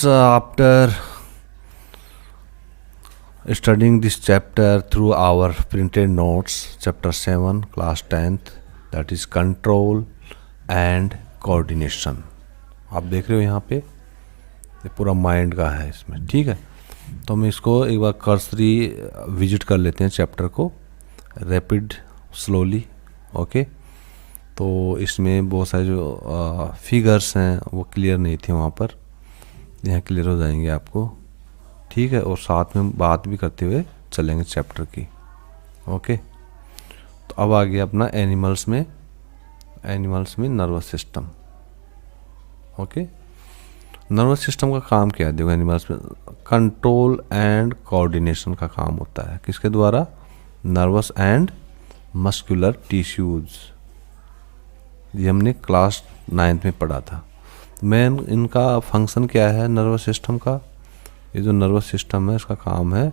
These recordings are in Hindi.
After studying this chapter through our printed notes, chapter 7, class 10th, that is control and coordination. आप देख रहे हो यहाँ पे ये पूरा माइंड का है इसमें, ठीक है। तो हम इसको एक बार कर्सरी विजिट कर लेते हैं चैप्टर को, रैपिड स्लोली, ओके। तो इसमें बहुत सारे जो फिगर्स हैं वो क्लियर नहीं थे वहाँ पर, यहाँ क्लियर हो जाएंगे आपको, ठीक है। और साथ में बात भी करते हुए चलेंगे चैप्टर की, ओके। तो अब आ गया अपना एनिमल्स में nervous system, okay. Nervous system का काम क्या है, देखो एनिमल्स में कंट्रोल एंड कोऑर्डिनेशन का काम होता है, किसके द्वारा, नर्वस एंड मस्कुलर टिश्यूज। ये हमने क्लास 9th में पढ़ा था। मेन इनका फंक्शन क्या है नर्वस सिस्टम का, ये जो नर्वस सिस्टम है इसका काम है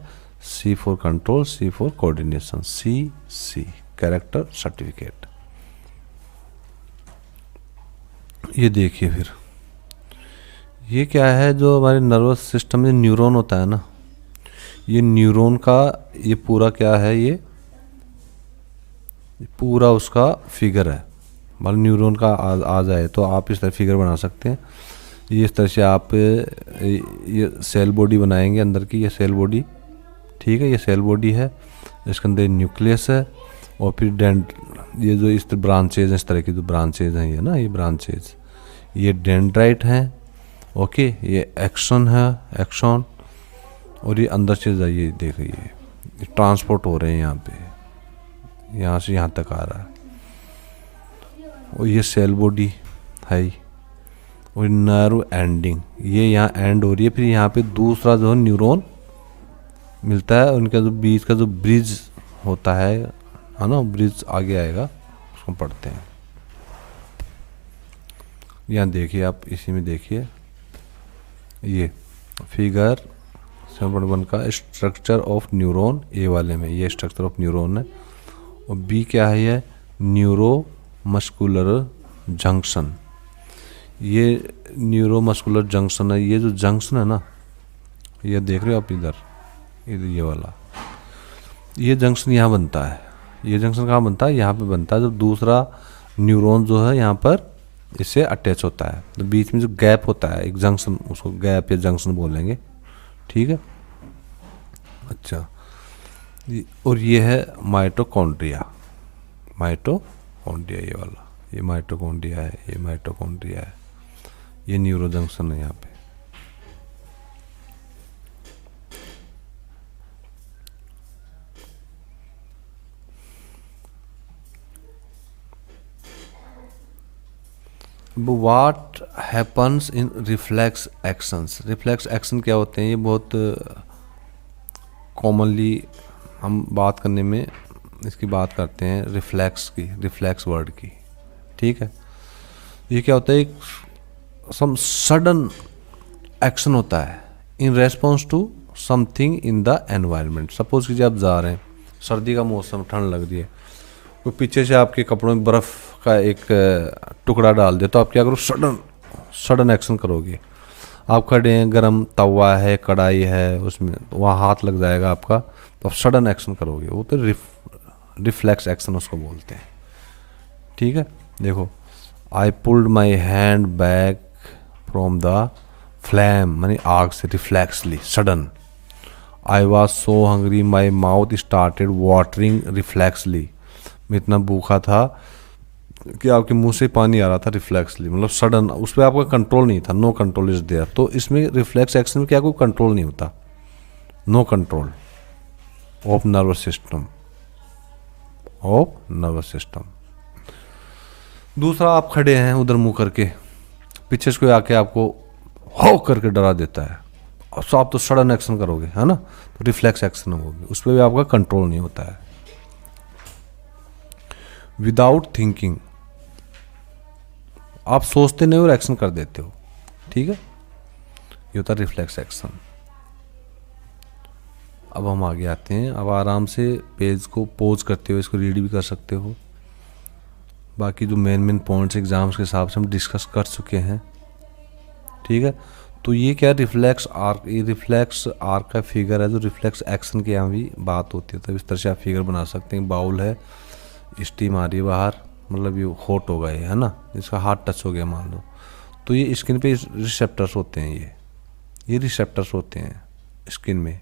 C for control, C for coordination, CC character certificate. ये देखिए फिर ये क्या है, जो हमारे नर्वस सिस्टम में न्यूरॉन होता है ना, ये न्यूरॉन का ये पूरा क्या है, ये पूरा उसका फिगर है। मान न्यूरॉन का आ जाए तो आप इस तरह फिगर बना सकते हैं। ये इस तरह से आप ये सेल बॉडी बनाएंगे अंदर की, ये सेल बॉडी, ठीक है। ये सेल बॉडी है, इसके अंदर न्यूक्लियस है और फिर ये जो इस तरह ब्रांचेज हैं, इस तरह की जो ब्रांचेज हैं, ये ना ये ब्रांचेज, ये डेंड्राइट हैं, ओके। ये एक्शन है, एक्शन, और ये अंदर चीज है, ये देखिए ये ट्रांसपोर्ट हो रहे हैं यहाँ पे, यहाँ से यहाँ तक आ रहा है। और ये सेल बॉडी है, और नर्व एंडिंग, ये यहाँ एंड हो रही है, फिर यहाँ पे दूसरा जो न्यूरॉन मिलता है, उनका जो बीच का जो ब्रिज होता है ना, ब्रिज आगे आएगा, उसको पढ़ते हैं। यहाँ देखिए आप, इसी में देखिए ये फिगर 7.1 का स्ट्रक्चर ऑफ न्यूरॉन, ए वाले में ये स्ट्रक्चर ऑफ न्यूरॉन है, और बी क्या है, ये न्यूरो मस्कुलर जंक्शन। ये न्यूरो मस्कुलर जंक्शन है, ये जो जंक्शन है ना, ये देख रहे हो आप इधर ये वाला, ये जंक्शन यहाँ बनता है। ये जंक्शन कहाँ बनता है, यहाँ पे बनता है, जब दूसरा न्यूरॉन जो है यहाँ पर इससे अटैच होता है, तो बीच में जो गैप होता है एक जंक्शन, उसको गैप या जंक्शन बोलेंगे, ठीक है। अच्छा, और ये है माइटोकॉन्ड्रिया, ये वाला, ये माइटोकॉन्ड्रिया है, ये माइटोकॉन्ड्रिया है, ये न्यूरो जंक्शन है यहाँ पे। What happens in reflex actions. Reflex action क्या होते हैं, ये बहुत कॉमनली हम बात करने में इसकी बात करते हैं, रिफ्लेक्स की, रिफ्लेक्स वर्ड की, ठीक है। ये क्या होता है, एक सम सडन एक्शन होता है in response to something in the environment. Suppose कीजिए आप जा रहे हैं, सर्दी का मौसम, ठंड लग रही है, कोई पीछे से आपके कपड़ों में बर्फ़ का एक टुकड़ा डाल दे, तो आप क्या करो, सडन एक्शन करोगे। आप खड़े हैं, गरम तवा है, कढ़ाई है, उसमें वहाँ हाथ लग जाएगा आपका, तो आप सडन एक्शन करोगे, वो तो रिफ्लेक्स एक्शन उसको बोलते हैं, ठीक है। देखो, I pulled my hand back from the flame, मानी आग से, reflexly, sudden. I was so hungry my mouth started watering, reflexly, मैं इतना भूखा था कि आपके मुंह से पानी आ रहा था, रिफ्लेक्सली, मतलब सडन, उस पर आपका कंट्रोल नहीं था, नो कंट्रोल इज देयर। तो इसमें रिफ्लेक्स एक्शन में क्या कोई कंट्रोल नहीं होता, no control of nervous system, दूसरा, आप खड़े हैं उधर मुंह करके, पीछे से कोई आके आपको हो करके डरा देता है, और तो आप तो सडन एक्शन करोगे, है ना, तो रिफ्लेक्स एक्शन होगी, उस पर भी आपका कंट्रोल नहीं होता है। विदाउट थिंकिंग, आप सोचते नहीं और एक्शन कर देते हो, ठीक है, ये होता है रिफ्लेक्स एक्शन। अब हम आगे आते हैं, अब आराम से पेज को पॉज करते हो, इसको रीड भी कर सकते हो। बाकी जो मेन पॉइंट्स एग्जाम्स के हिसाब से हम डिस्कस कर चुके हैं, ठीक है। तो ये क्या रिफ्लेक्स आर्क, ये रिफ्लेक्स आर्क का फिगर है जो रिफ्लेक्स एक्शन के यहाँ भी बात होती है। तो इस तरह से आप फिगर बना सकते हैं। बाउल है, स्टीम आ रही है बाहर, मतलब ये हॉट होगा ये, है ना, इसका हाथ टच हो गया मान लो, तो ये स्किन पे रिसेप्टर्स होते हैं, ये रिसेप्टर्स होते हैं स्किन में,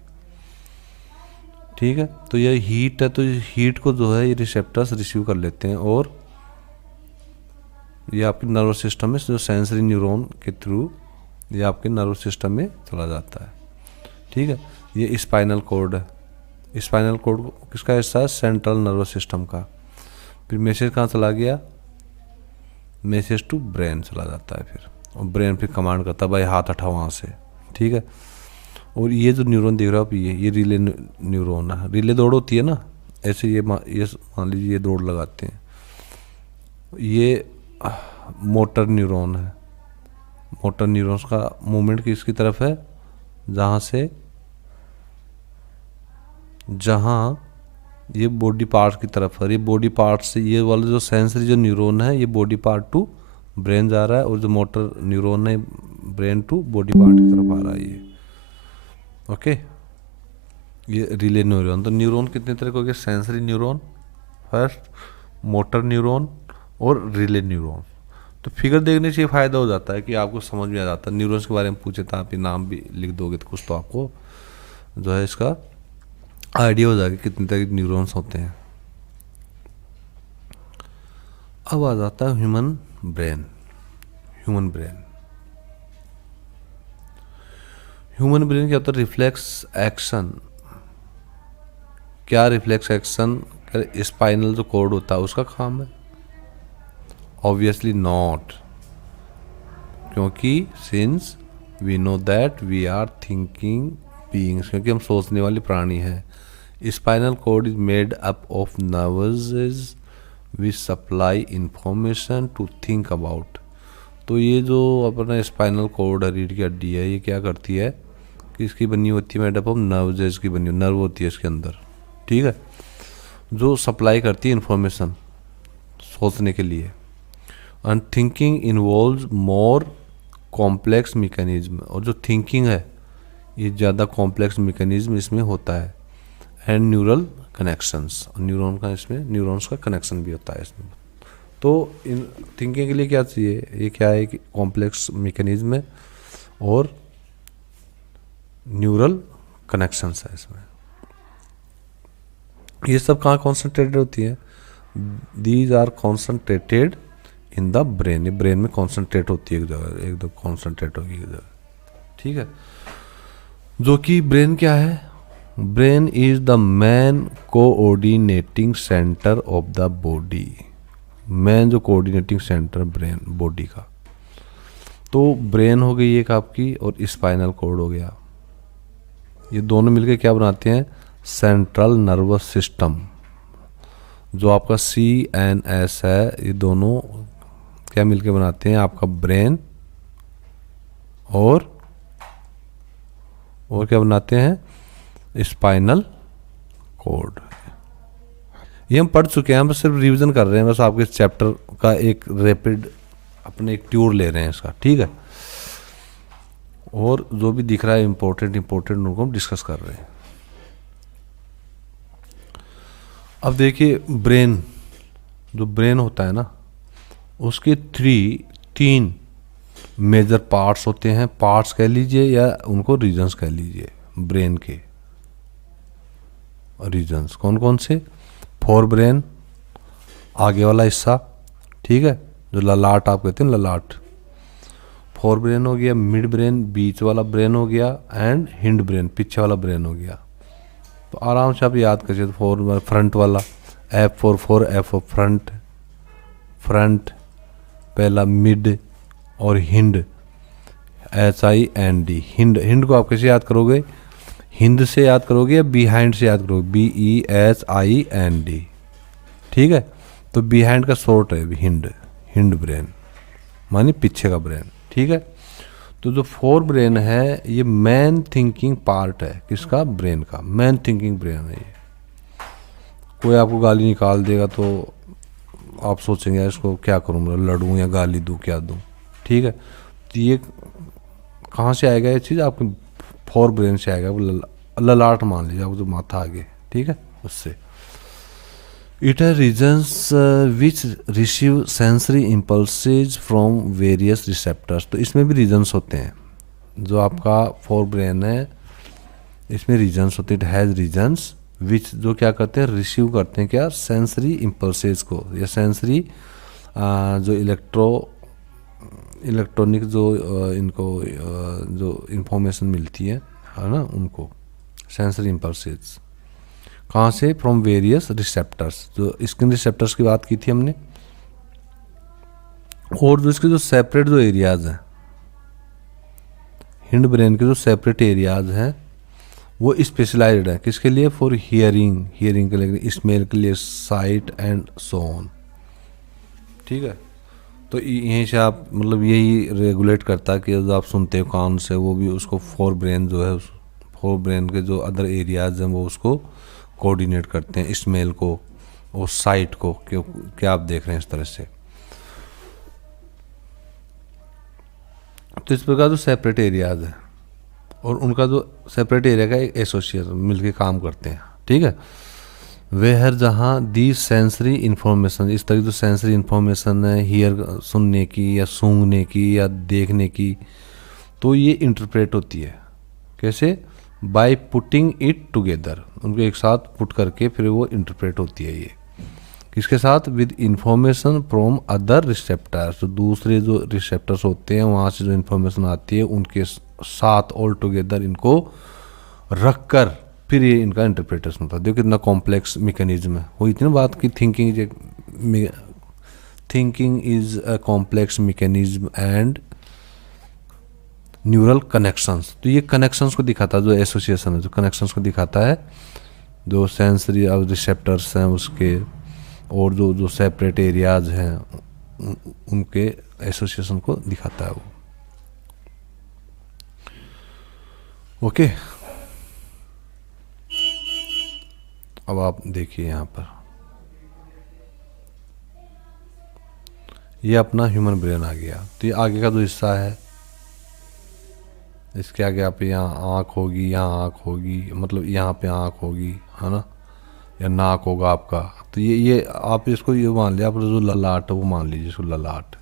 ठीक है। तो ये हीट है, तो हीट को जो है ये रिसेप्टर्स रिसीव कर लेते हैं और ये आपके नर्वस सिस्टम में जो सेंसरी न्यूरॉन के थ्रू ये आपके नर्वस सिस्टम में चला जाता है, ठीक है। ये स्पाइनल कॉर्ड है, स्पाइनल कॉर्ड किसका हिस्सा है, सेंट्रल नर्वस सिस्टम का। फिर मैसेज कहाँ चला गया, मैसेज टू ब्रेन चला जाता है फिर, और ब्रेन फिर कमांड करता है भाई हाथ हटाओ वहाँ से, ठीक है। और ये जो न्यूरॉन देख रहे हो आप, ये रिले न्यूरॉन है। रिले दौड़ होती है ना, ऐसे ये मान लीजिए ये दौड़ लगाते हैं, ये मोटर न्यूरॉन है। मोटर न्यूरॉन्स का मूवमेंट किसकी तरफ है, जहाँ ये बॉडी पार्ट की तरफ है। ये बॉडी पार्ट से ये वाला जो सेंसरी जो न्यूरॉन है ये बॉडी पार्ट टू ब्रेन जा रहा है, और जो मोटर न्यूरॉन है ब्रेन टू बॉडी पार्ट की तरफ आ रहा है ये, ओके। ये रिले न्यूरॉन, तो न्यूरॉन कितने तरह के हो गए, sensory neuron first, motor neuron और रिले न्यूरॉन। तो फिगर देखने से ये फ़ायदा हो जाता है कि आपको समझ में आ जाता है। न्यूरॉन्स के बारे में पूछे तो आप ये नाम भी लिख दोगे तो कुछ तो आपको जो है इसका आइडिया हो जाएगा कितने तरह के न्यूरॉन्स होते हैं। अब आ जाता है ह्यूमन ब्रेन। ह्यूमन ब्रेन क्या होता है, रिफ्लेक्स एक्शन। क्या रिफ्लेक्स एक्शन स्पाइनल जो कॉर्ड होता है उसका काम है, ऑब्वियसली नॉट, क्योंकि since we know that we are thinking beings, क्योंकि हम सोचने वाले प्राणी हैं। Spinal cord is made up of nerves which supply information to think about. तो ये जो अपना स्पाइनल कॉर्ड है, रीढ़ की हड्डी है, ये क्या करती है कि इसकी बनी होती है मेड अप ऑफ नर्व्स की बनी, नर्व होती है इसके अंदर, ठीक है, जो सप्लाई करती है इंफॉर्मेशन सोचने के लिए। And thinking involves more complex mechanism, और जो थिंकिंग है ये ज़्यादा कॉम्प्लेक्स मैकेनिज्म इसमें होता है। एंड न्यूरल कनेक्शंस, और न्यूरॉन्स का कनेक्शन भी होता है इसमें। तो इन थिंकिंग के लिए क्या चाहिए, ये क्या है कि कॉम्प्लेक्स मैकेनिज्म है और न्यूरल कनेक्शंस है इसमें। ये सब कहाँ कॉन्सेंट्रेटेड होती है, these are concentrated in the brain. ये ब्रेन में कॉन्सेंट्रेट होती है एक जगह, एकदम कॉन्सेंट्रेट होगी एक जगह, ठीक है। जो कि ब्रेन क्या है, brain is the main coordinating centre of the body. Main जो कोऑर्डिनेटिंग सेंटर ब्रेन बॉडी का, तो ब्रेन हो गई एक आपकी और स्पाइनल कॉर्ड हो गया, ये दोनों मिलकर क्या बनाते हैं, सेंट्रल नर्वस सिस्टम। जो आपका CNS है, ये दोनों क्या मिलके बनाते हैं आपका ब्रेन और क्या बनाते हैं, स्पाइनल कॉर्ड। ये हम पढ़ चुके हैं, हम सिर्फ रिवीजन कर रहे हैं, बस आपके चैप्टर का एक रैपिड अपने एक टूर ले रहे हैं इसका, ठीक है। और जो भी दिख रहा है इम्पोर्टेंट उनको हम डिस्कस कर रहे हैं। अब देखिए ब्रेन, जो ब्रेन होता है ना, उसके तीन मेजर पार्ट्स होते हैं, पार्ट्स कह लीजिए या उनको रीजन्स कह लीजिए। ब्रेन के रीजन्स कौन कौन से, फोर ब्रेन आगे वाला हिस्सा, ठीक है, जो ललाट आप कहते हैं ललाट, फोर ब्रेन हो गया, मिड ब्रेन बीच वाला ब्रेन हो गया, एंड हिंड ब्रेन पीछे वाला ब्रेन हो गया। तो आराम से आप याद करिए, तो फोर फ्रंट वाला F for फ्रंट पहला, मिड और हिंड HIND। हिंड को आप कैसे याद करोगे, हिंद से याद करोगे या बिहाइंड से याद करोगे, BEHIND, ठीक है। तो बिहाइंड का शॉर्ट है हिंड ब्रेन, मानी पीछे का ब्रेन, ठीक है। तो जो फोर ब्रेन है ये मेन थिंकिंग पार्ट है किसका, ब्रेन का, मेन थिंकिंग ब्रेन है ये। कोई आपको गाली निकाल देगा तो आप सोचेंगे इसको क्या करूँ, मतलब लड़ूँ या गाली दूँ, क्या दूँ, ठीक है। तो ये कहाँ से आएगा ये चीज़, आपके फोर ब्रेन से आएगा, वो ललाट मान लीजिए, आप जो माथा आगे, ठीक है, उससे। इट है regions which receive sensory impulses from various receptors. तो इसमें भी रीजन्स होते हैं, जो आपका फोर ब्रेन है इसमें रीजन्स होते हैं। इट हैज़ रीजन्स विच, जो क्या करते हैं, रिसीव करते हैं क्या, सेंसरी इम्पल्सेज को, या सेंसरी जो इलेक्ट्रॉनिक जो इनको जो इंफॉर्मेशन मिलती है ना, उनको सेंसरी इम्पल्सेज कहाँ से, फ्रॉम वेरियस रिसेप्टर्स, जो स्किन रिसेप्टर्स की बात की थी हमने। और जो इसके जो सेपरेट जो एरियाज हैं, हिंड ब्रेन के जो सेपरेट एरियाज हैं वो स्पेशलाइज्ड है, किसके लिए, फॉर हियरिंग, हियरिंग के लिए, स्मेल के लिए, साइट एंड सो ऑन, ठीक है। तो यहीं से आप मतलब यही रेगुलेट करता है कि जब आप सुनते हो कान से, वो भी उसको फोर ब्रेन जो है, फोर ब्रेन के जो अदर एरियाज हैं वो उसको कोऑर्डिनेट करते हैं, स्मेल को और साइट को, क्या आप देख रहे हैं, इस तरह से। तो इस प्रकार जो सेपरेट एरियाज है और उनका जो सेपरेट एरिया का एक एसोसिएशन मिलके काम करते हैं, ठीक है। वे हर जहाँ दी सेंसरी इन्फॉर्मेशन, इस तरह की जो सेंसरी इन्फॉर्मेशन है, हियर सुनने की या सूंघने की या देखने की, तो ये इंटरप्रेट होती है कैसे, बाय पुटिंग इट टुगेदर, उनको एक साथ पुट करके फिर वो इंटरप्रेट होती है। ये किसके साथ, with information from other receptors, जो दूसरे जो रिसेप्टर्स होते हैं वहाँ से जो इन्फॉर्मेशन आती है उनके साथ ऑल टुगेदर इनको रख कर फिर ये इनका इंटरप्रिटेशन होता है। देखो कितना कॉम्प्लेक्स मैकेनिज्म है। वो इतनी बात की thinking is a complex mechanism and neural connections. तो ये कनेक्शंस को दिखाता है, जो एसोसिएशन है, जो कनेक्शंस को दिखाता है, जो सेंसरी रिसेप्टर्स हैं उसके और जो जो सेपरेट एरियाज हैं उनके एसोसिएशन को दिखाता है वो। ओके, अब आप देखिए यहाँ पर ये अपना ह्यूमन ब्रेन आ गया। तो ये आगे का जो हिस्सा है, इसके आगे आप यहाँ आँख होगी, यहाँ आँख होगी, मतलब यहाँ पे आँख होगी, है ना, या नाक होगा आपका। तो ये आप इसको ये मान लिया, आप जो ललाट है वो मान लीजिए इसको, ललाट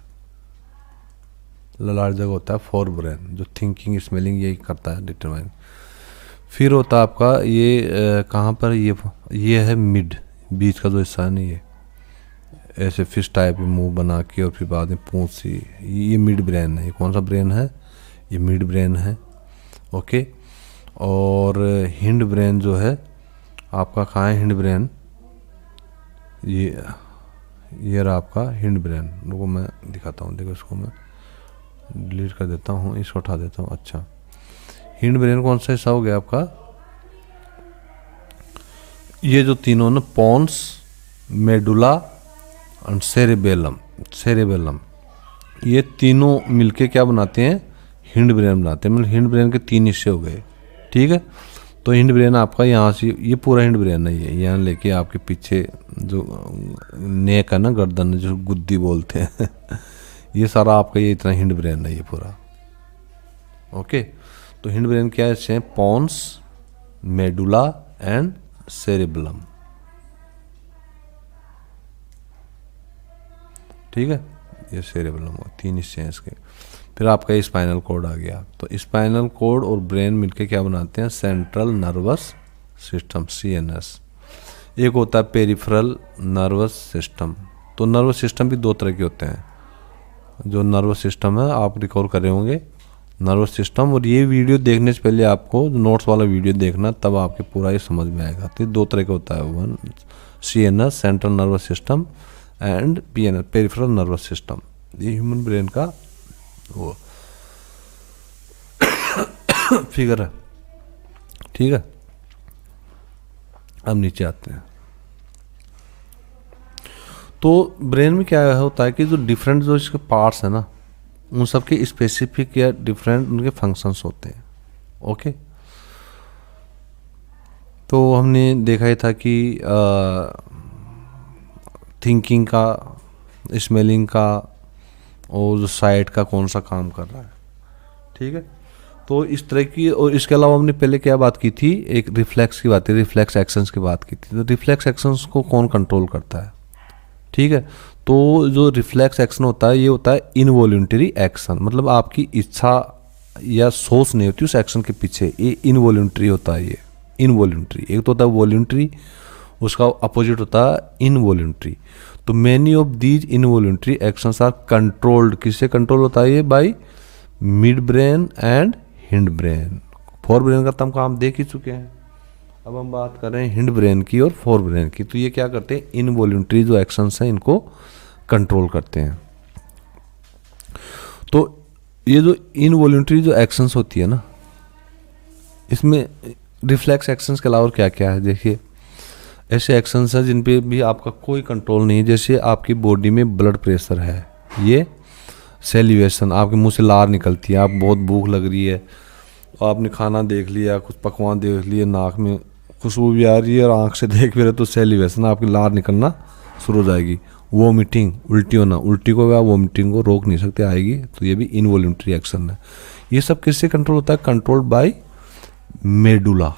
जगह होता है फोर ब्रेन, जो थिंकिंग स्मेलिंग यही करता है डिटरमाइन। फिर होता है आपका ये कहाँ पर, ये है मिड, बीच का जो हिस्सा है ना, ये ऐसे फिश टाइप में मुंह बना के और फिर बाद में पूंछ सी, ये मिड ब्रेन है। ये कौन सा ब्रेन है, ये मिड ब्रेन है। ओके, और हिंड ब्रेन जो है आपका कहाँ है, हिंड ब्रेन, ये रहा आपका हिंड ब्रेन। रुको मैं दिखाता हूँ, देखो इसको मैं डिलीट कर देता हूँ, इसको उठा देता हूँ। अच्छा, हिंड ब्रेन कौन सा हिस्सा हो गया आपका, ये जो तीनों ना, पोन्स, मेडुला और सेरेबेलम, ये तीनों मिलके क्या बनाते हैं, हिंड ब्रेन बनाते हैं। मतलब हिंड ब्रेन के तीन हिस्से हो गए, ठीक है। तो हिंड ब्रेन आपका यहाँ से, ये पूरा हिंड ब्रेन है, ये यहाँ लेके आपके पीछे जो नेक है ना, गर्दन जो गुद्दी बोलते हैं ये सारा आपका ये इतना हिंड ब्रेन है ये पूरा। ओके, तो हिंड ब्रेन क्या है, पोन्स, मेडुला एंड सेरेबेलम, ठीक है। ये सेरेबेलम हो, तीन हिस्से हैं इसके। फिर आपका ये स्पाइनल कॉर्ड आ गया। तो स्पाइनल कॉर्ड और ब्रेन मिलके क्या बनाते हैं, सेंट्रल नर्वस सिस्टम, CNS। एक होता है पेरिफेरल नर्वस सिस्टम। तो नर्वस सिस्टम भी दो तरह के होते हैं। जो नर्वस सिस्टम है आप रिकॉल कर रहे होंगे, नर्वस सिस्टम। और ये वीडियो देखने से पहले आपको नोट्स वाला वीडियो देखना, तब आपके पूरा ये समझ में आएगा। तो ये दो तरह का होता है, one CNS central nervous system and PNS peripheral nervous system. ये ह्यूमन ब्रेन का वो फिगर है, ठीक है। अब नीचे आते हैं। तो ब्रेन में क्या होता है कि जो डिफरेंट जो इसके पार्ट्स हैं ना, उन सब के स्पेसिफिक या डिफरेंट उनके फंक्शंस होते हैं। ओके, तो हमने देखा ही था कि थिंकिंग का, स्मेलिंग का और जो साइट का कौन सा काम कर रहा है, ठीक है। तो इस तरह की, और इसके अलावा हमने पहले क्या बात की थी, एक रिफ्लेक्स की बात थी, रिफ्लेक्स एक्शंस की बात की थी। तो रिफ्लेक्स एक्शंस को कौन कंट्रोल करता है? ठीक है, तो जो रिफ्लेक्स एक्शन होता है ये होता है इनवॉल्यूंटरी एक्शन, मतलब आपकी इच्छा या सोच नहीं होती उस एक्शन के पीछे, ये इनवॉल्यूंटरी होता है। ये इनवॉल्यूंटरी, एक तो होता है वॉल्यूंटरी, उसका अपोजिट होता है इनवॉल्यूंटरी। तो many of these involuntary actions are controlled, किससे कंट्रोल होता है ये? By mid brain and hind brain. Fore brain का तो हम काम देख ही चुके हैं, अब हम बात कर रहे हैं हिंड ब्रेन की और फोर ब्रेन की। तो ये क्या करते हैं? इनवॉल्यूंटरी जो एक्शंस हैं इनको कंट्रोल करते हैं। तो ये जो इनवॉल्यूंटरी जो एक्शंस होती है ना, इसमें रिफ्लेक्स एक्शंस के अलावा क्या क्या है? देखिए, ऐसे एक्शंस हैं जिन पे भी आपका कोई कंट्रोल नहीं है। जैसे आपकी बॉडी में ब्लड प्रेशर है, ये सेलिवेशन, आपके मुंह से लार निकलती है, आप बहुत भूख लग रही है, आपने खाना देख लिया, कुछ पकवान देख लिए, नाक में खुशबू भी आ रही है और आँख से देख भी रहे, तो सेलिवेशन, आपकी लार निकलना शुरू हो जाएगी। वोमिटिंग, उल्टी होना, उल्टी को आप वोमिटिंग को रोक नहीं सकते, आएगी, तो ये भी इनवॉल्यूंटरी एक्शन है। ये सब किससे कंट्रोल होता है? Controlled by medulla.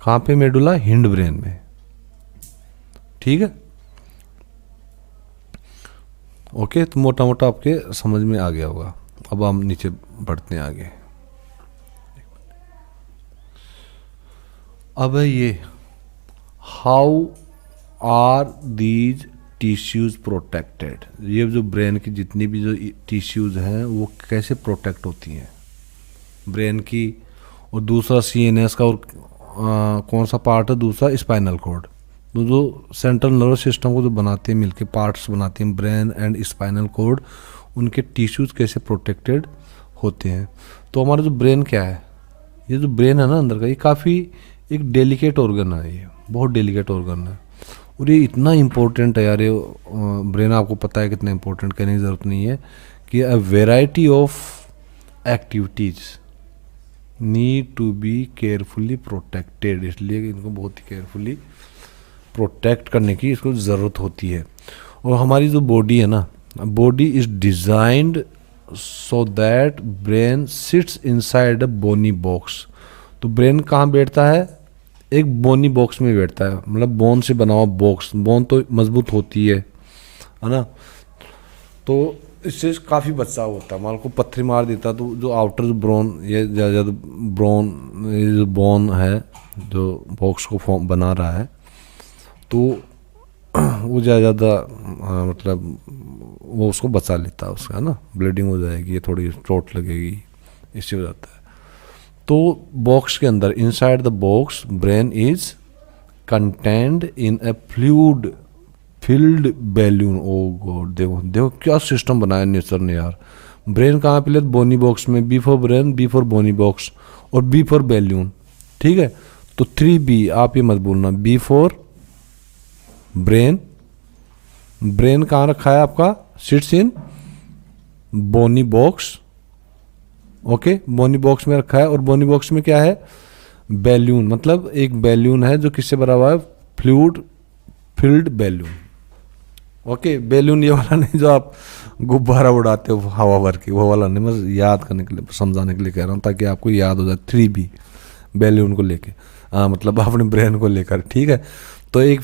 कहाँ पे मेडुला? हिंड ब्रेन में। ठीक है, ओके, तो मोटा मोटा आपके समझ में आ गया होगा। अब हम नीचे बढ़ते हैं आगे। अब है ये, how are these tissues protected? ये जो ब्रेन की जितनी भी जो टिश्यूज हैं वो कैसे प्रोटेक्ट होती हैं ब्रेन की? और दूसरा सीएनएस का, और कौन सा पार्ट है दूसरा? Spinal cord. तो जो सेंट्रल नर्वस सिस्टम को जो बनाते हैं, मिलके पार्ट्स बनाते हैं, ब्रेन एंड स्पाइनल कॉर्ड, उनके टिश्यूज कैसे प्रोटेक्टेड होते हैं? तो हमारा जो ब्रेन क्या है, ये जो ब्रेन है ना अंदर का, ये काफ़ी एक डेलिकेट ऑर्गन है, ये बहुत डेलिकेट ऑर्गन है, और ये इतना इम्पोर्टेंट है यार। ये ब्रेन आपको पता है कितना इम्पोर्टेंट, कहने की ज़रूरत नहीं है कि a variety of activities need to be carefully protected, इसलिए इनको बहुत ही केयरफुली प्रोटेक्ट करने की इसको ज़रूरत होती है। और हमारी जो बॉडी है ना, body is designed so that brain sits inside a bony box. तो ब्रेन कहाँ बैठता है? एक बोनी बॉक्स में बैठता है, मतलब बोन से बना हुआ बॉक्स। बोन तो मजबूत होती है ना, तो इससे काफ़ी बचाव होता है। मान को पत्थर मार देता तो जो आउटर जो ब्रोन, ये ज़्यादा ब्रोन, ये जो बोन है जो बॉक्स को फॉर्म बना रहा है, तो वो ज़्यादा मतलब वो उसको बचा लेता है उसका, है ना। ब्लीडिंग हो जाएगी, थोड़ी चोट लगेगी, इससे हो जाता है। तो बॉक्स के अंदर, inside the box, brain is contained in a fluid filled balloon. Oh God, देखो देखो क्या सिस्टम बनाया नेचर ने यार। ब्रेन कहाँ पे? बोनी बॉक्स में। B for brain, B for bony box, और बी फॉर बैलून। ठीक है, तो 3B आप ये मत बोलना। बी फॉर ब्रेन, ब्रेन कहाँ रखा है आपका? Sits in bony box. Okay, bony box में रखा है, और बोनी बॉक्स में क्या है? बैलून, मतलब एक बैलून है जो किससे भरा हुआ है? Fluid filled balloon. Okay, balloon ये वाला नहीं जो आप गुब्बारा उड़ाते हो हवा भर के, वो वाला नहीं। मैं याद करने के लिए, समझाने के लिए कह रहा हूँ, ताकि आपको याद हो जाए। 3B बैलून को लेके, हाँ, मतलब अपने ब्रेन को लेकर। ठीक है, तो एक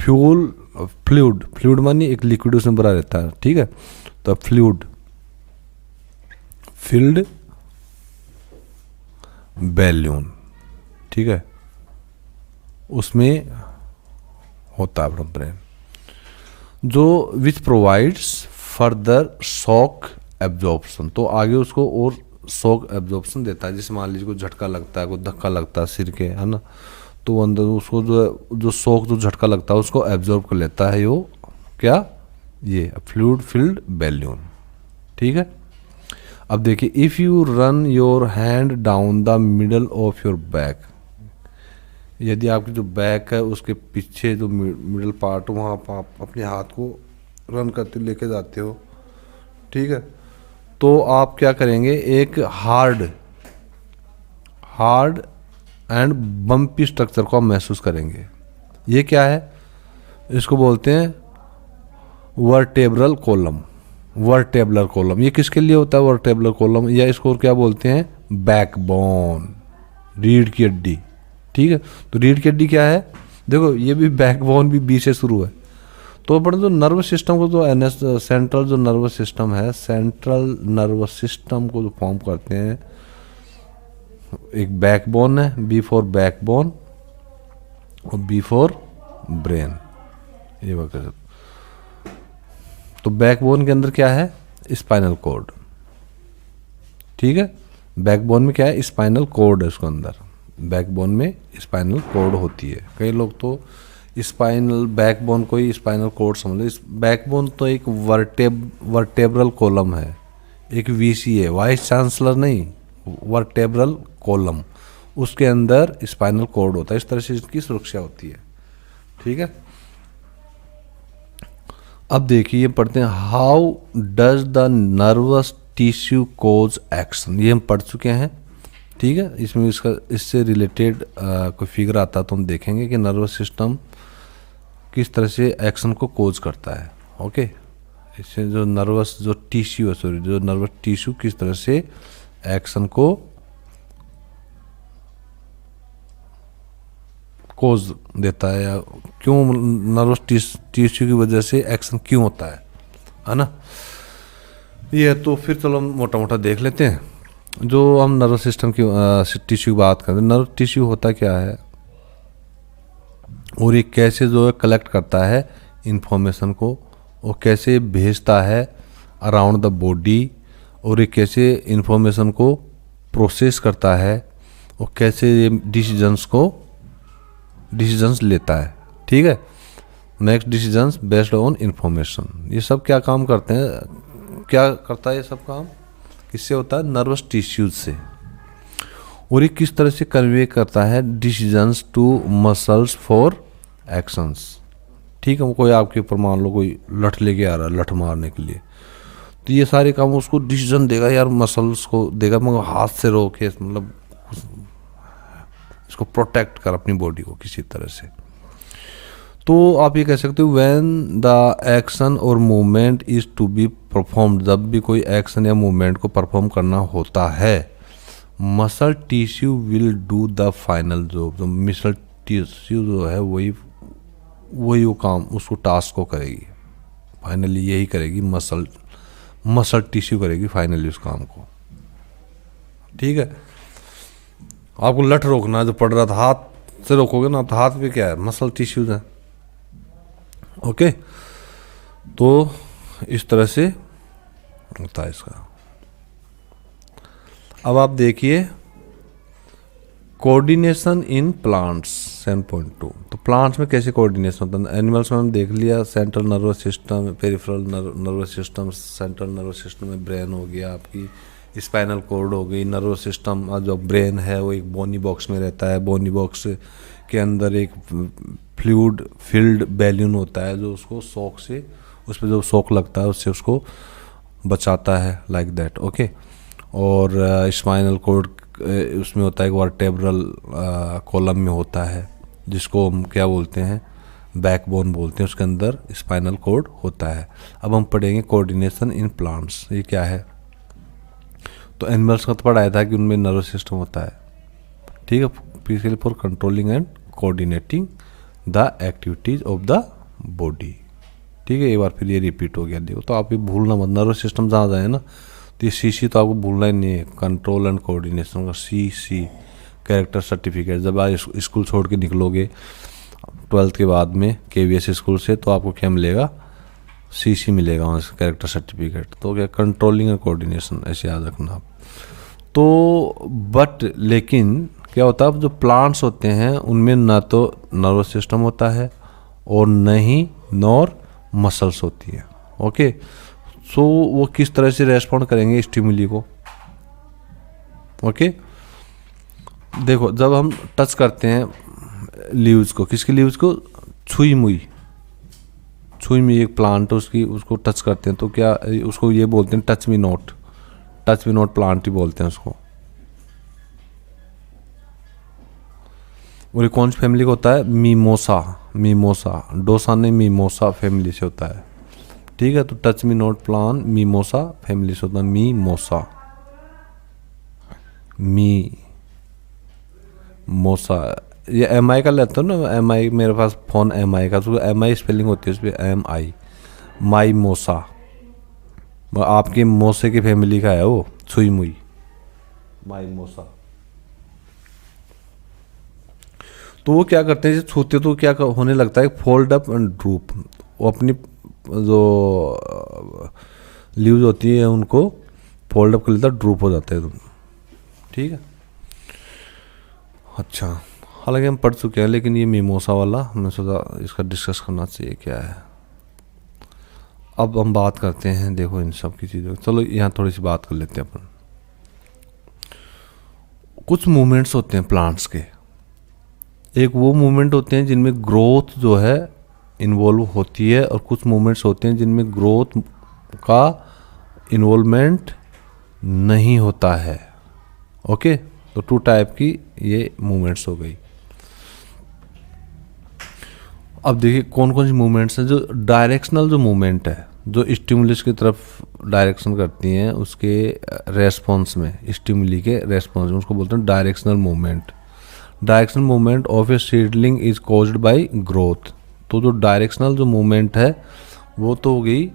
फ्लूइड मानी एक लिक्विड उसमें भरा रहता है। ठीक है, तो फ्लूइड फिल्ड बैलून, ठीक है, उसमें होता है अपना ब्रेन, जो which provides further shock absorption. तो आगे उसको और शॉक एब्जॉर्प्शन देता है। जैसे मान लीजिए कोई झटका लगता है, कोई धक्का लगता है सिर के, है ना, तो अंदर उसको जो शॉक, जो झटका लगता है, उसको एब्जॉर्ब कर लेता है यो क्या? ये फ्लूइड फिल्ड बैलून। ठीक है, अब देखिए, if you run your hand down the middle of your back, यदि आपकी जो बैक है उसके पीछे जो मिडल पार्ट, वहाँ पर आप अपने हाथ को रन करते लेके जाते हो, ठीक है, तो आप क्या करेंगे? एक हार्ड एंड बम्पी स्ट्रक्चर को आप महसूस करेंगे। ये क्या है? इसको बोलते हैं वर्टेब्रल कॉलम। वर्टेब्रल कॉलम, ये किसके लिए होता है वर्टेब्रल कॉलम, या इसको क्या बोलते हैं, बैकबोन, रीढ़ की हड्डी। ठीक है, तो रीढ़ की हड्डी क्या है, देखो ये भी बैकबोन भी बी से शुरू है। तो अपने जो नर्वस सिस्टम को जो एनएस सेंट्रल जो नर्वस सिस्टम है, सेंट्रल नर्वस सिस्टम को जो फॉर्म करते हैं, एक बैकबोन है, बी फॉर बैकबोन और बी फॉर ब्रेन, ये वगैरह। तो बैकबोन के अंदर क्या है, स्पाइनल कॉर्ड। ठीक है, बैकबोन में क्या है, स्पाइनल कॉर्ड है उसके अंदर, बैकबोन में स्पाइनल कॉर्ड होती है। कई लोग तो स्पाइनल बैकबोन को ही स्पाइनल कॉर्ड समझ लो। इस बैकबोन तो एक वर्टेब्रल कॉलम है, एक वीसी है, वाइस चांसलर नहीं, वर्टेब्रल कॉलम, उसके अंदर स्पाइनल कॉर्ड होता है। इस तरह से इसकी सुरक्षा होती है। ठीक है, अब देखिए पढ़ते हैं, how does the nervous tissue cause action, ये हम पढ़ चुके हैं। ठीक है, इसमें इससे रिलेटेड कोई फिगर आता तो हम देखेंगे कि नर्वस सिस्टम किस तरह से एक्शन को कोज करता है। ओके, इससे जो नर्वस जो टिश्यू है, सॉरी, जो नर्वस टिश्यू किस तरह से एक्शन को कोज देता है, या क्यों नर्वस टिश्यू की वजह से एक्शन क्यों होता है ना। ये तो फिर चलो हम मोटा मोटा देख लेते हैं। जो हम नर्वस सिस्टम की टिश्यू की बात करते हैं, नर्व टिश्यू होता क्या है और ये कैसे जो है कलेक्ट करता है इंफॉर्मेशन को, और कैसे भेजता है अराउंड द बॉडी, और ये कैसे इंफॉर्मेशन को प्रोसेस करता है, और कैसे ये डिसीजंस लेता है। ठीक है, makes decisions based on information. ये सब क्या काम करते हैं, क्या करता है ये सब काम, किससे होता है, नर्वस टिश्यूज से। और ये किस तरह से कन्वे करता है decisions to muscles for actions. ठीक है, कोई आपके ऊपर मान लो कोई लठ लेके आ रहा है, लठ मारने के लिए, तो ये सारे काम उसको डिसीजन देगा, यार मसल्स को देगा, मगर हाथ से रोके, मतलब इसको प्रोटेक्ट कर अपनी बॉडी को किसी तरह से। तो आप ये कह सकते हो, व्हेन द एक्शन और movement is to be performed, जब भी कोई एक्शन या मूवमेंट को परफॉर्म करना होता है, muscle tissue will do the final job. जो मसल टिश्यू जो है वही वो काम, उसको टास्क को करेगी, फाइनली यही करेगी, मसल टिश्यू करेगी फाइनली उस काम को। ठीक है, आपको लठ रोकना है जो पड़ रहा था, हाथ से रोकोगे ना, तो हाथ पे क्या है, मसल टिश्यूज है। ओके, तो इस तरह से होता है इसका। अब आप देखिए कोऑर्डिनेशन इन प्लांट्स 7.2। तो प्लांट्स में कैसे कोऑर्डिनेशन होता है, एनिमल्स में हम देख लिया, central nervous system, peripheral nervous system, central nervous system में ब्रेन हो गया, आपकी स्पाइनल कॉर्ड हो गई, नर्वस सिस्टम जो ब्रेन है वो एक बोनी बॉक्स में रहता है, बोनी बॉक्स के अंदर एक फ्लूइड फिल्ड बैलून होता है जो उसको शॉक से, उस पर जो शॉक लगता है उससे उसको बचाता है, लाइक दैट। ओके, और स्पाइनल कॉर्ड उसमें होता है, एक वर्टेब्रल कॉलम में होता है, जिसको हम क्या बोलते हैं, बैकबोन बोलते हैं, उसके अंदर स्पाइनल कॉर्ड होता है। अब हम पढ़ेंगे कोऑर्डिनेशन इन प्लांट्स, ये क्या है। तो एनिमल्स का तो पढ़ाया था कि उनमें नर्वस सिस्टम होता है। ठीक है, basically for controlling and coordinating the activities of the body. ठीक है, एक बार फिर ये रिपीट हो गया, देखो तो आप ये भूलना मत, नर्वस सिस्टम जहाँ जाए ना, तो ये सी तो आपको भूलना ही नहीं है, कंट्रोल एंड कोऑर्डिनेशन का सी कैरेक्टर सर्टिफिकेट। जब आप स्कूल छोड़ के निकलोगे 12th के बाद में KVS स्कूल से, तो आपको क्या मिलेगा, सी मिलेगा वहाँ से, कैरेक्टर सर्टिफिकेट। तो क्या, कंट्रोलिंग एंड कोऑर्डिनेशन, ऐसे याद रखना आप। तो बट लेकिन क्या होता है, जो प्लांट्स होते हैं उनमें ना तो नर्वस सिस्टम होता है और न ही नॉर मसल्स होती है। ओके, सो वो किस तरह से रेस्पॉन्ड करेंगे स्टिमुली को। ओके, देखो जब हम टच करते हैं लीव्स को, किसकी लीव्स को, छुई मुई एक प्लांट उसकी, उसको टच करते हैं तो क्या उसको ये बोलते हैं टच मी नॉट प्लांट ही बोलते हैं उसको। और ये कौन सी फैमिली का होता है, मीमोसा, डोसा नहीं, मीमोसा फैमिली से होता है। ठीक है। तो touch me not plant mimosa family से होता है मीमोसा, मीमोसा। ये एम आई का लेते हो ना, एम आई, मेरे पास फ़ोन एम आई का, तो एम आई स्पेलिंग होती है उस पर एम आई, माई मोसा। आपके मोसे की फैमिली का है वो, छुई मुई, माई मोसा। तो वो क्या करते हैं, जब छूते तो क्या होने लगता है, फोल्ड अप एंड ड्रूप। वो अपनी जो लीव्स होती है उनको फोल्ड अप कर लेता है, ड्रूप हो जाता है एकदम। ठीक है। अच्छा, हालांकि हम पढ़ चुके हैं, लेकिन ये मीमोसा वाला हमने सोचा इसका डिस्कस करना चाहिए क्या है। अब हम बात करते हैं, देखो इन सब की चीज़ों, चलो यहाँ थोड़ी सी बात कर लेते हैं अपन। कुछ मूवमेंट्स होते हैं प्लांट्स के, एक वो मूवमेंट होते हैं जिनमें ग्रोथ जो है इन्वॉल्व होती है, और कुछ मूवमेंट्स होते हैं जिनमें ग्रोथ का इन्वॉल्वमेंट नहीं होता है। ओके, तो टू टाइप की ये मूवमेंट्स हो गई। अब देखिए कौन कौन सी मूवमेंट्स हैं। जो डायरेक्शनल जो मूवमेंट है, जो स्टिमुलस की तरफ डायरेक्शन करती हैं, उसके रेस्पॉन्स में, स्टिमुली के रेस्पॉन्स में, उसको बोलते हैं directional movement. Directional movement of A seedling is caused by growth. तो जो डायरेक्शनल जो मूवमेंट है वो तो हो गई,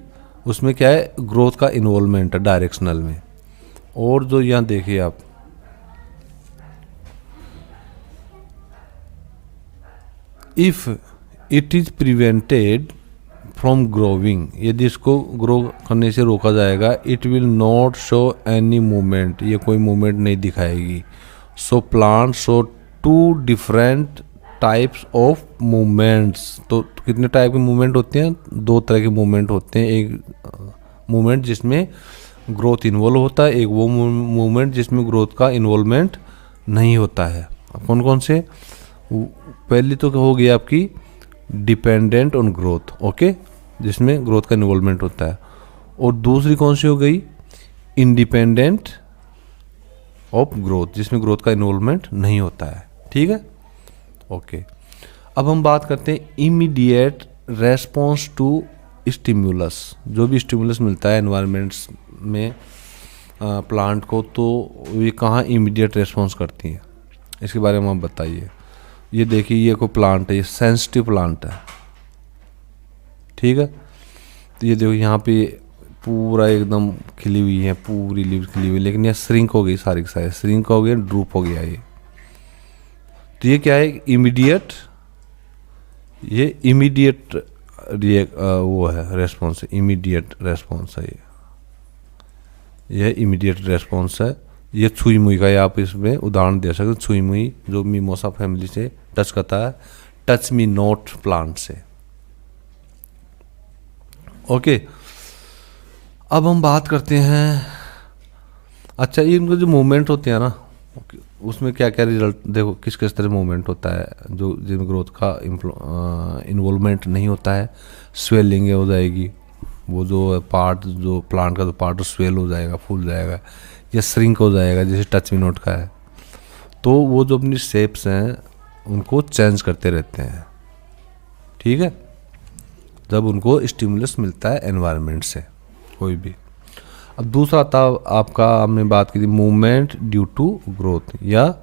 उसमें क्या है, ग्रोथ का इन्वॉल्वमेंट है डायरेक्शनल में। और जो यहाँ देखिए आप, if it is prevented from growing, यदि इसको ग्रो करने से रोका जाएगा, it will not show any movement, ये कोई मूवमेंट नहीं दिखाएगी। So plant show two different types of movements. तो कितने टाइप के मूवमेंट होते हैं, दो तरह के मूवमेंट होते हैं। एक मूवमेंट जिसमें ग्रोथ इन्वॉल्व होता है, एक वो मूवमेंट जिसमें ग्रोथ का इन्वॉल्वमेंट नहीं होता है। कौन कौन से, पहली तो हो गई आपकी डिपेंडेंट ऑन ग्रोथ, ओके, जिसमें ग्रोथ का इन्वॉल्वमेंट होता है। और दूसरी कौन सी हो गई, इंडिपेंडेंट ऑफ ग्रोथ, जिसमें ग्रोथ का इन्वॉल्वमेंट नहीं होता है। ठीक है, ओके। अब हम बात करते हैं इमीडिएट रेस्पॉन्स टू स्टिमुलस। जो भी स्टिमुलस मिलता है एनवायरनमेंट्स में प्लांट को, तो ये कहाँ इमीडिएट रेस्पॉन्स करती हैं, इसके बारे में आप बताइए। ये देखिए, ये कोई प्लांट है, ये सेंसिटिव प्लांट है, ठीक है। तो ये देखो यहाँ पे पूरा एकदम खिली हुई है, पूरी लीव्स खिली हुई, लेकिन ये श्रिंक हो गई, सारी की सारी श्रिंक हो गई, ड्रूप हो गया ये। तो ये क्या है, इमीडिएट, ये इमीडिएट वो है रेस्पॉन्स, इमीडिएट रेस्पॉन्स है ये इमीडिएट रेस्पॉन्स है। ये छुई मुई का, आप इसमें उदाहरण दे सकते, छुई मुई जो मीमोसा फैमिली से टच करता है, टच मी नॉट प्लांट से। ओके, अब हम बात करते हैं, अच्छा ये इनके जो मूवमेंट होते हैं ना, उसमें क्या क्या रिजल्ट, देखो किस किस तरह मूवमेंट होता है जो जिनमें ग्रोथ का इन्वॉल्वमेंट नहीं होता है। स्वेलिंग हो जाएगी, वो जो पार्ट, जो प्लांट का जो पार्ट स्वेल हो जाएगा, फूल जाएगा, या श्रिंक हो जाएगा, जैसे टच मी नॉट का है। तो वो जो अपनी शेप्स हैं उनको चेंज करते रहते हैं, ठीक है, जब उनको स्टिमुलस मिलता है एनवायरनमेंट से कोई भी। अब दूसरा था आपका, हमने बात की थी मूवमेंट ड्यू टू ग्रोथ, या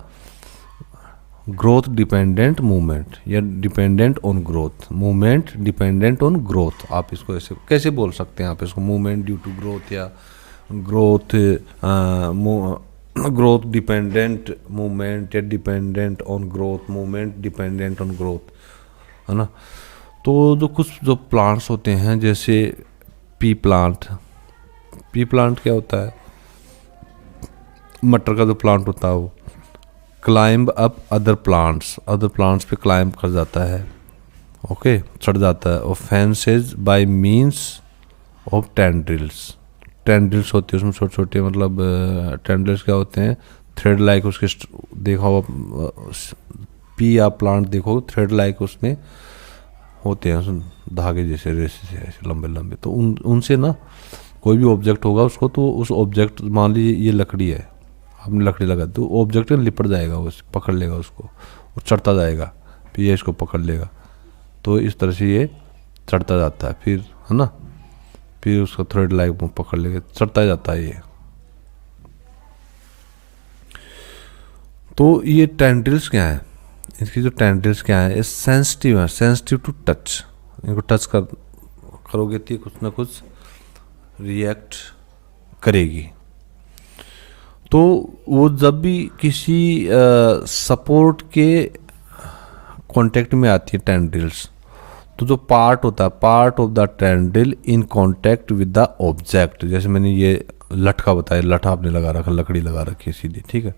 ग्रोथ डिपेंडेंट मूवमेंट, या dependent on growth, movement dependent on growth. आप इसको ऐसे कैसे बोल सकते हैं आप इसको, मूवमेंट ड्यू टू ग्रोथ, या ग्रोथ ग्रोथ डिपेंडेंट मूवमेंट, या dependent on growth, movement dependent on growth, है ना। तो जो कुछ जो प्लांट्स होते हैं, जैसे पी प्लांट, पी प्लांट क्या होता है, मटर का जो प्लांट होता है वो क्लाइंब अप अदर प्लांट्स पे क्लाइंब कर जाता है, ओके, चढ़ जाता है। और fences by means of tendrils होती है उसमें, छोटे छोटे, मतलब टेंड्रिल्स क्या होते हैं, थ्रेड लाइक, उसके देखा हो पी या प्लांट देखो, थ्रेड लाइक उसमें होते हैं, धागे जैसे, रेसे से ऐसे लंबे लंबे। तो उनसे ना कोई भी ऑब्जेक्ट होगा उसको, तो उस ऑब्जेक्ट, मान लीजिए ये लकड़ी है, आपने लकड़ी लगा दी, तो ऑब्जेक्ट लिपट जाएगा, वो पकड़ लेगा उसको और चढ़ता जाएगा, फिर ये इसको पकड़ लेगा। तो इस तरह से ये चढ़ता जाता है फिर, है ना। फिर उसको थ्रेड लाइक पकड़ लेके चढ़ता जाता है ये। तो ये टेंड्रिल्स क्या है, इसकी जो टेंड्रिल्स क्या है, ये सेंसिटिव है, सेंसिटिव टू टच। इनको टच करोगे तो ये कुछ ना कुछ रिएक्ट करेगी। तो वो जब भी किसी सपोर्ट के कांटेक्ट में आती है टेंड्रिल्स, तो जो पार्ट होता है, part of the tendril in contact with the object, जैसे मैंने ये लठका बताया, लठा आपने लगा रखा, लकड़ी लगा रखी है सीधी, ठीक है।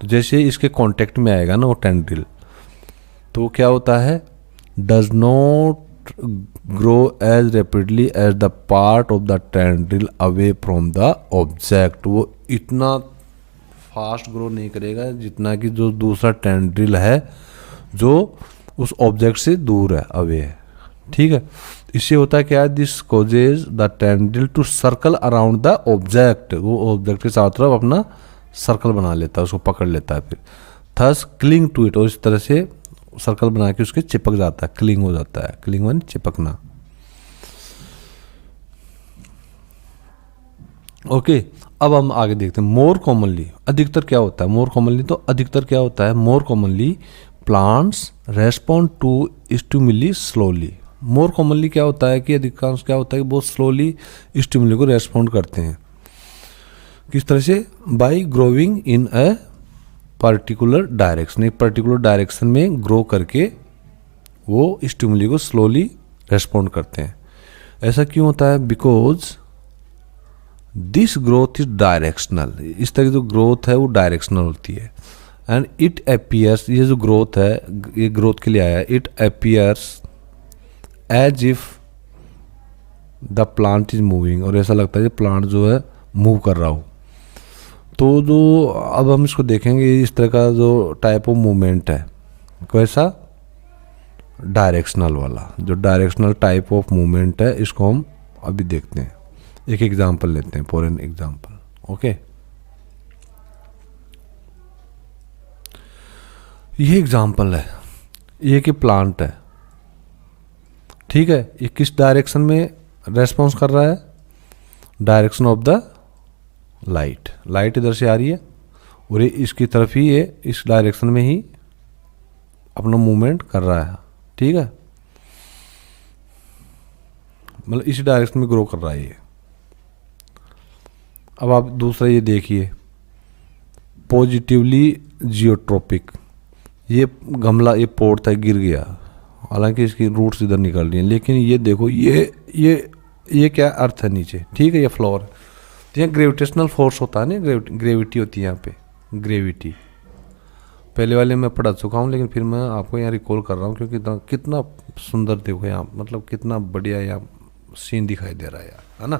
तो जैसे इसके कांटेक्ट में आएगा ना वो टेंड्रिल, तो क्या होता है, does not grow as rapidly as the part of the tendril away from the object. वो इतना फास्ट ग्रो नहीं करेगा जितना कि जो दूसरा टेंड्रिल है जो उस ऑब्जेक्ट से दूर है, अवे है, ठीक है। इससे होता है क्या, this causes the tendril to circle around the object. वो ऑब्जेक्ट के चारों तरफ अपना सर्कल बना लेता है, उसको पकड़ लेता है, फिर थस क्लिंग टू इट, और इस तरह से सर्कल बना के उसके चिपक जाता है, क्लिंग हो जाता है। क्लिंग माने चिपकना। ओके, अब हम आगे देखते हैं मोर कॉमनली, अधिकतर क्या होता है मोर कॉमनली, तो अधिकतर क्या होता है, more commonly plants respond to stimuli slowly. More commonly क्या होता है कि अधिकांश क्या होता है कि बहुत स्लोली स्टिमुली को रेस्पॉन्ड करते हैं। किस तरह से, by growing in a particular direction, एक पर्टिकुलर डायरेक्शन में ग्रो करके वो स्टिमुली को स्लोली रेस्पॉन्ड करते हैं। ऐसा क्यों होता है, because this growth is directional. इस तरह की जो ग्रोथ है वो डायरेक्शनल होती है। एंड इट अपीयर्स, ये जो ग्रोथ है, ये ग्रोथ के लिए आया है, it appears as if the plant is moving, और ऐसा लगता है कि प्लांट जो है मूव कर रहा हो। तो जो अब हम इसको देखेंगे, इस तरह का जो टाइप ऑफ मूवमेंट है, कैसा, डायरेक्शनल वाला, जो डायरेक्शनल टाइप ऑफ मूवमेंट है, इसको हम अभी देखते हैं। एक एग्जांपल लेते हैं, फॉर एन एग्जांपल। ओके, ये एग्जांपल है, ये कि प्लांट है, ठीक है। ये किस डायरेक्शन में रेस्पॉन्स कर रहा है, direction of the light. Light इधर से आ रही है और ये इसकी तरफ ही, ये इस डायरेक्शन में ही अपना मूवमेंट कर रहा है, ठीक है। मतलब इसी डायरेक्शन में ग्रो कर रहा है ये। अब आप दूसरा ये देखिए, पॉजिटिवली जियोट्रोपिक। ये गमला, ये पॉट था, गिर गया, हालांकि इसकी रूट्स इधर निकल रही हैं, लेकिन ये देखो, ये क्या अर्थ है नीचे, ठीक है, ये फ्लोर। तो यहाँ ग्रेविटेशनल फोर्स होता है ना, ग्रेविटी होती है यहाँ पे, ग्रेविटी। पहले वाले मैं पढ़ा चुका हूँ, लेकिन फिर मैं आपको यहाँ रिकॉल कर रहा हूँ, क्योंकि कितना सुंदर देखो यहाँ, मतलब कितना बढ़िया यहाँ सीन दिखाई दे रहा है यार, है ना।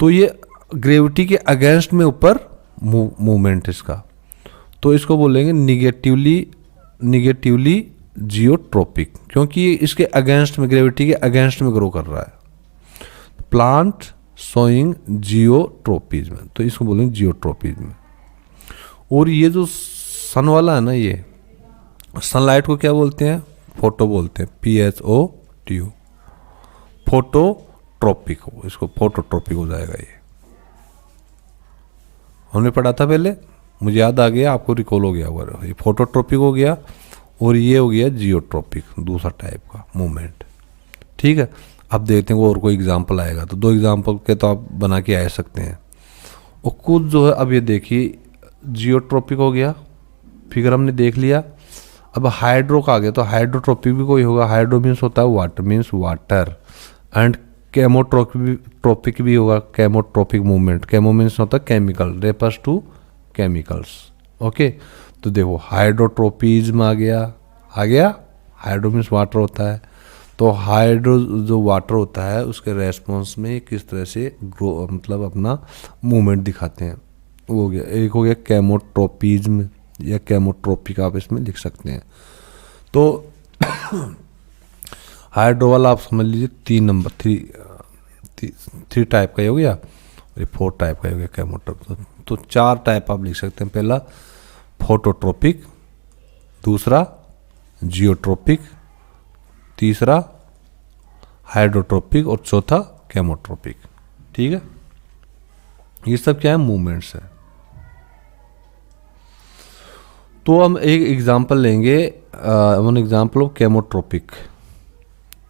तो ये ग्रेविटी के अगेंस्ट में ऊपर मूवमेंट इसका, तो इसको बोलेंगे निगेटिवली जियोट्रोपिक, क्योंकि ये इसके अगेंस्ट में, ग्रेविटी के अगेंस्ट में ग्रो कर रहा है। प्लांट शोइंग जियोट्रोपिज्म, तो इसको बोलेंगे जियोट्रोपिज्म। और ये जो सन वाला है ना, ये सनलाइट को क्या बोलते हैं, फोटो बोलते हैं, PHOTO, फोटोट्रोपिक हो, इसको फोटोट्रोपिक हो जाएगा। ये हमने पढ़ा था पहले, मुझे याद आ गया, आपको रिकॉल हो गया होगा। ये फोटोट्रोपिक हो गया और ये हो गया जियोट्रोपिक, दूसरा टाइप का मूवमेंट, ठीक है। अब देखते हैं वो और कोई एग्जांपल आएगा, तो दो एग्जांपल के तो आप बना के आ सकते हैं। और कुछ जो है, अब ये देखिए जियोट्रोपिक हो गया, फिगर हमने देख लिया। अब हाइड्रो का आ गया, तो हाइड्रोट्रोपिक भी कोई होगा। हाइड्रो मीन्स होता है water, means water. And chemotropic भी होगा, केमोट्रोपिक मूवमेंट। केमो मीन्स होता है chemical, refers to chemicals. Okay, तो देखो हाइड्रोट्रोपिज्म आ गया। हाइड्रो मीन्स वाटर होता है, तो हाइड्रो जो वाटर होता है उसके रेस्पॉन्स में किस तरह से ग्रो, मतलब अपना मूवमेंट दिखाते हैं, वो हो गया। एक हो गया केमोट्रोपिज्म या केमोट्रोपिक, आप इसमें लिख सकते हैं। तो हाइड्रो वाला आप समझ लीजिए 3 टाइप का ही हो गया, और 4 टाइप का हो गया केमोट्रोपिक। तो 4 टाइप आप लिख सकते हैं। पहला फोटोट्रोपिक, दूसरा जियोट्रोपिक, तीसरा हाइड्रोट्रोपिक और चौथा केमोट्रोपिक। ठीक है, ये सब क्या है, मूवमेंट्स है। तो हम एक एग्जांपल लेंगे, वन एग्जांपल ऑफ केमोट्रोपिक।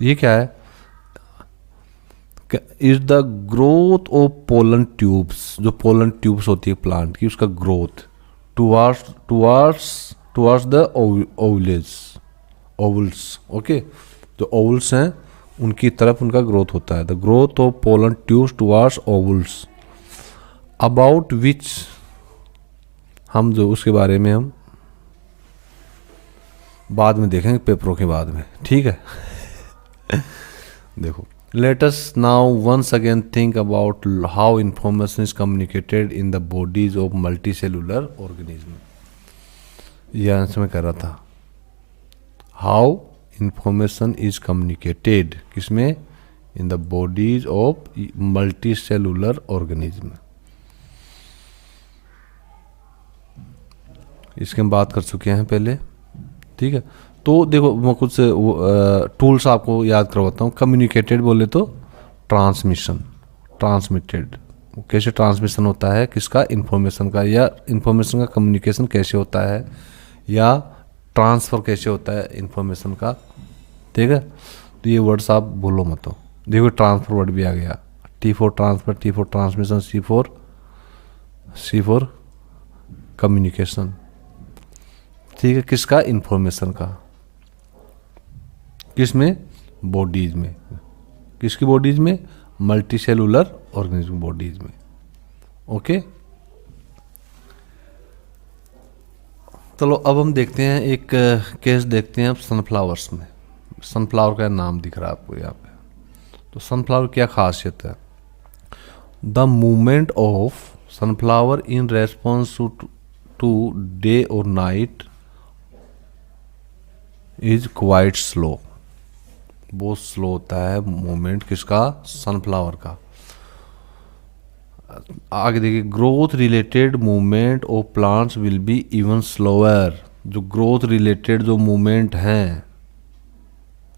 ये क्या है, is the growth of pollen tubes, जो पोलन ट्यूब्स होती है प्लांट की, उसका growth towards towards towards the vowels, vowels, okay, जो ओवल्स हैं उनकी तरफ उनका ग्रोथ होता है। The growth of pollen tubes towards vowels, about which, हम जो उसके बारे में हम बाद में देखेंगे, पेपरों के बाद में, ठीक है। देखो, let us now once again think about how information is communicated in the bodies of multicellular organism। यह आंसर मैं कर रहा था, how information is communicated किसमें, in the bodies of multicellular organism। इसकी हम बात कर चुके हैं पहले, ठीक है। तो देखो मैं कुछ टूल्स आपको याद करवाता हूँ। कम्युनिकेटेड बोले तो ट्रांसमिशन, ट्रांसमिटेड, कैसे ट्रांसमिशन होता है किसका, इन्फॉर्मेशन का, या इन्फॉर्मेशन का कम्युनिकेशन कैसे होता है, या ट्रांसफ़र कैसे होता है इन्फॉर्मेशन का, ठीक है। तो ये वर्ड्स आप भूलो मत हो। देखो ट्रांसफ़र वर्ड भी आ गया, T for transfer, T for transmission, C for communication, ठीक है। किसका, इन्फॉर्मेशन का, किसमें, बॉडीज में, किसकी बॉडीज में, मल्टी सेलुलर ऑर्गेनिज्म बॉडीज में, ओके। चलो अब हम देखते हैं एक केस देखते हैं अब सनफ्लावर्स में। सनफ्लावर का नाम दिख रहा है आपको यहाँ पे। तो सनफ्लावर क्या खासियत है, the movement of sunflower in response to day और नाइट इज क्वाइट स्लो, बहुत स्लो होता है मूवमेंट किसका, सनफ्लावर का। आगे देखिए, growth related movement of plants will be even slower, जो ग्रोथ रिलेटेड जो मूवमेंट हैं,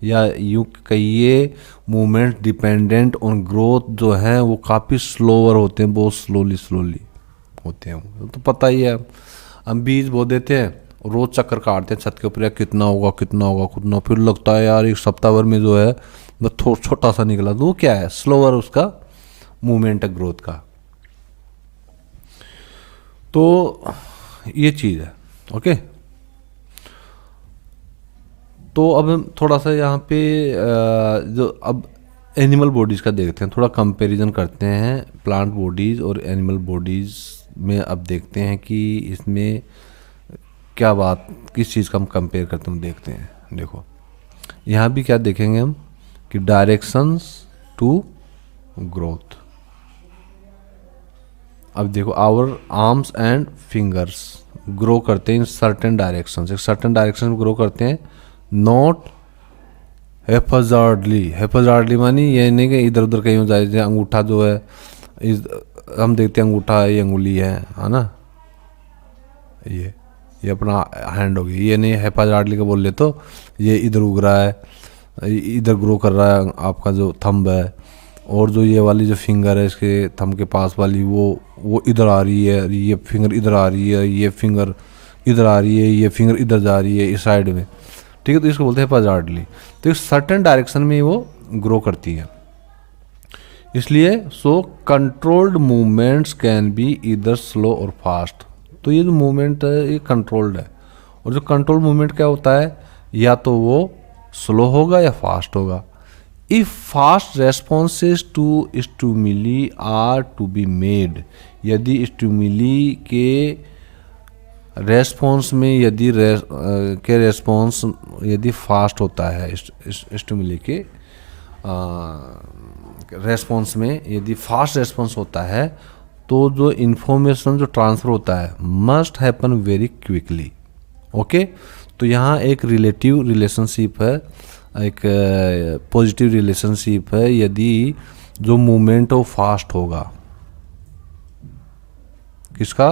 या यूँ कहिए मूवमेंट डिपेंडेंट ऑन ग्रोथ जो है वो काफ़ी स्लोअर होते हैं, बहुत स्लोली होते हैं। तो पता ही है, हम बीज बो देते हैं, रोज चक्कर काटते हैं छत के ऊपर, कितना होगा, फिर लगता है यार एक सप्ताह भर में जो है वो छोटा सा निकला, तो वो क्या है, स्लोअर उसका मूवमेंट है ग्रोथ का। तो ये चीज़ है, ओके। तो अब हम थोड़ा सा यहाँ पे जो अब एनिमल बॉडीज़ का देखते हैं, थोड़ा कंपैरिजन करते हैं प्लांट बॉडीज़ और एनिमल बॉडीज़ में। अब देखते हैं कि इसमें क्या बात, किस चीज़ का हम कंपेयर करते हैं, देखते हैं। देखो यहाँ भी क्या देखेंगे हम कि डायरेक्शंस टू ग्रोथ। अब देखो, our arms and fingers grow करते हैं इन सर्टेन डायरेक्शंस, एक सर्टेन डायरेक्शन में ग्रो करते हैं, नॉट हैप्पीजार्डली मानी ये नहीं कि इधर उधर कहीं हो जाए। अंगूठा जो है हम देखते हैं, अंगूठा ये अंगुली है ना, ये अपना हैंड हो गई, ये नहीं हैप्पीजार्डली का बोल ले तो ये इधर उग रहा है, इधर ग्रो कर रहा है आपका जो थंब है, और जो ये वाली जो फिंगर है इसके थंब के पास वाली वो इधर आ रही है, ये फिंगर इधर आ रही है, ये फिंगर इधर आ रही है, ये फिंगर इधर जा रही है इस साइड में, ठीक है। तो इसको बोलते हैं हैप्पीजार्डली। तो एक सर्टेन डायरेक्शन में वो ग्रो करती है, इसलिए सो कंट्रोल्ड मूवमेंट्स कैन बी इधर स्लो और फास्ट। तो ये जो मूवमेंट है ये कंट्रोल्ड है, और जो कंट्रोल मूवमेंट क्या होता है, या तो वो स्लो होगा या फास्ट होगा। If fast responses to stimuli are to be made, यदि स्टिमुली के रेस्पॉन्स में यदि रेस्पॉन्स यदि फास्ट होता है, स्टिमुली के रेस्पॉन्स में यदि फास्ट रेस्पॉन्स होता है, तो जो इन्फॉर्मेशन जो ट्रांसफ़र होता है must happen very quickly, okay. तो यहाँ एक रिलेटिव रिलेशनशिप है, एक पॉजिटिव रिलेशनशिप है, यदि जो मूवमेंट हो फास्ट होगा, किसका,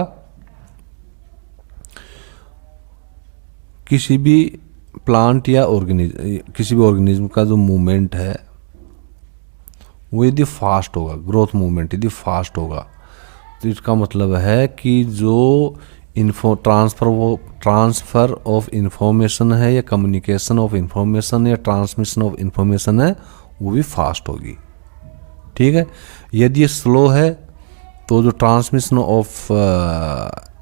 किसी भी प्लांट या किसी भी ऑर्गेनिज्म का जो मूवमेंट है वो यदि फास्ट होगा, ग्रोथ मूवमेंट यदि फास्ट होगा, तो इसका मतलब है कि जो ट्रांसफ़र ऑफ इंफॉर्मेशन है या कम्युनिकेशन ऑफ इंफॉर्मेशन या ट्रांसमिशन ऑफ इंफॉर्मेशन है वो भी फास्ट होगी। ठीक है, यदि ये स्लो है तो जो ट्रांसमिशन ऑफ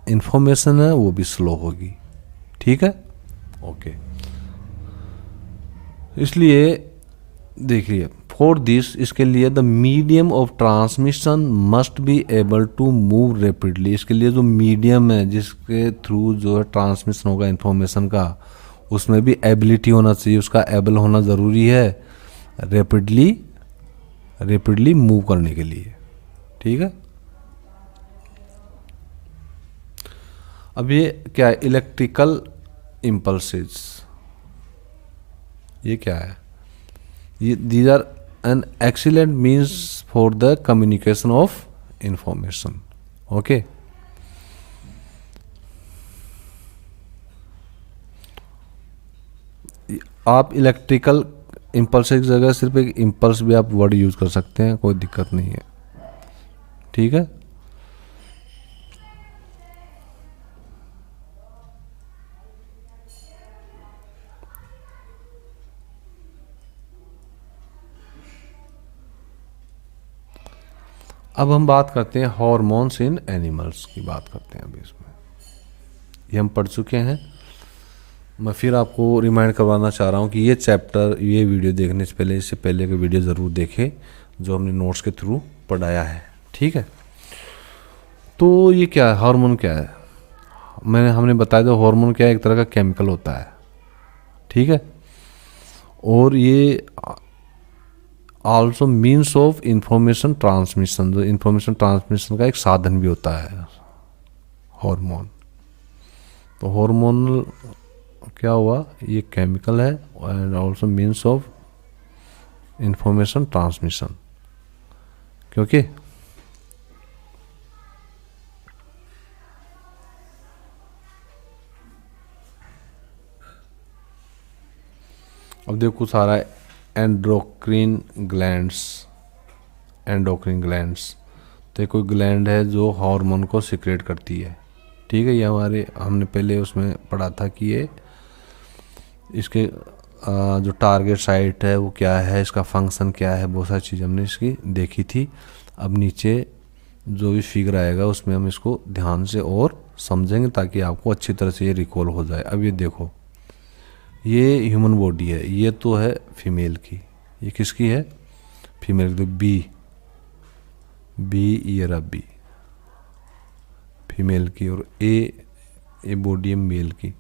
इंफॉर्मेशन है वो भी स्लो होगी। ठीक है, ओके। इसलिए देखिए, फॉर दिस, इसके लिए the medium of transmission must be able to move rapidly. इसके लिए जो मीडियम है जिसके थ्रू जो है ट्रांसमिशन होगा इंफॉर्मेशन का, उसमें भी एबिलिटी होना चाहिए, उसका एबल होना ज़रूरी है रैपिडली मूव करने के लिए। ठीक है, अब ये क्या है, इलेक्ट्रिकल इम्पल्सेस, ये क्या है, ये these are an excellent means for the communication of information. Okay, आप इलेक्ट्रिकल इम्पल्स की जगह सिर्फ एक इम्पल्स भी आप वर्ड यूज़ कर सकते हैं, कोई दिक्कत नहीं है। ठीक है, अब हम बात करते हैं हॉर्मोन्स इन एनिमल्स की बात करते हैं। अभी इसमें ये हम पढ़ चुके हैं, मैं फिर आपको रिमाइंड करवाना चाह रहा हूँ कि ये चैप्टर, ये वीडियो देखने से पहले, इससे पहले का वीडियो ज़रूर देखें जो हमने नोट्स के थ्रू पढ़ाया है। ठीक है, तो ये क्या है, हार्मोन क्या है, हमने बताया था हार्मोन क्या है, एक तरह का केमिकल होता है। ठीक है, और ये also means of information transmission, जो इंफॉर्मेशन ट्रांसमिशन का एक साधन भी होता है हार्मोन। तो हार्मोनल क्या हुआ, ये केमिकल है and also means of information transmission, क्योंकि अब देखो कुछ आ रहा है, एंडोक्रिन ग्लैंड्स, तो कोई ग्लैंड है जो हार्मोन को सिक्रेट करती है। ठीक है, ये हमने पहले उसमें पढ़ा था कि ये इसके जो टारगेट साइट है वो क्या है, इसका फंक्शन क्या है, बहुत सारी चीज़ हमने इसकी देखी थी। अब नीचे जो भी फिगर आएगा उसमें हम इसको ध्यान से और समझेंगे ताकि आपको अच्छी तरह से ये रिकॉल हो जाए। अब ये देखो, ये ह्यूमन बॉडी है, ये तो है फीमेल की, ये किसकी है, फीमेल की। बी ये रहा बी फीमेल की, और ए बॉडी है मेल की।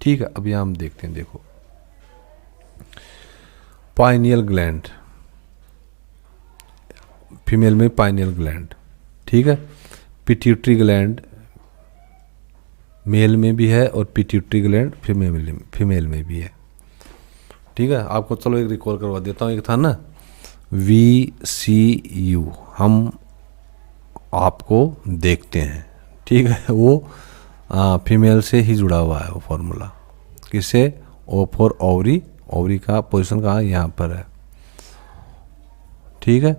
ठीक है, अब यहाँ हम देखते हैं, देखो पाइनियल ग्लैंड, फीमेल में पाइनियल ग्लैंड। ठीक है, पिट्यूटरी ग्लैंड मेल में भी है और पिट्यूटरी ग्लैंड फीमेल में भी है। ठीक है, आपको चलो एक रिकॉल करवा देता हूँ, एक था ना VCU, हम आपको देखते हैं। ठीक है, वो फीमेल से ही जुड़ा हुआ है वो फॉर्मूला, किससे, ओ फॉर ओवरी, ओवरी का पोजीशन कहाँ, यहाँ पर है। ठीक है,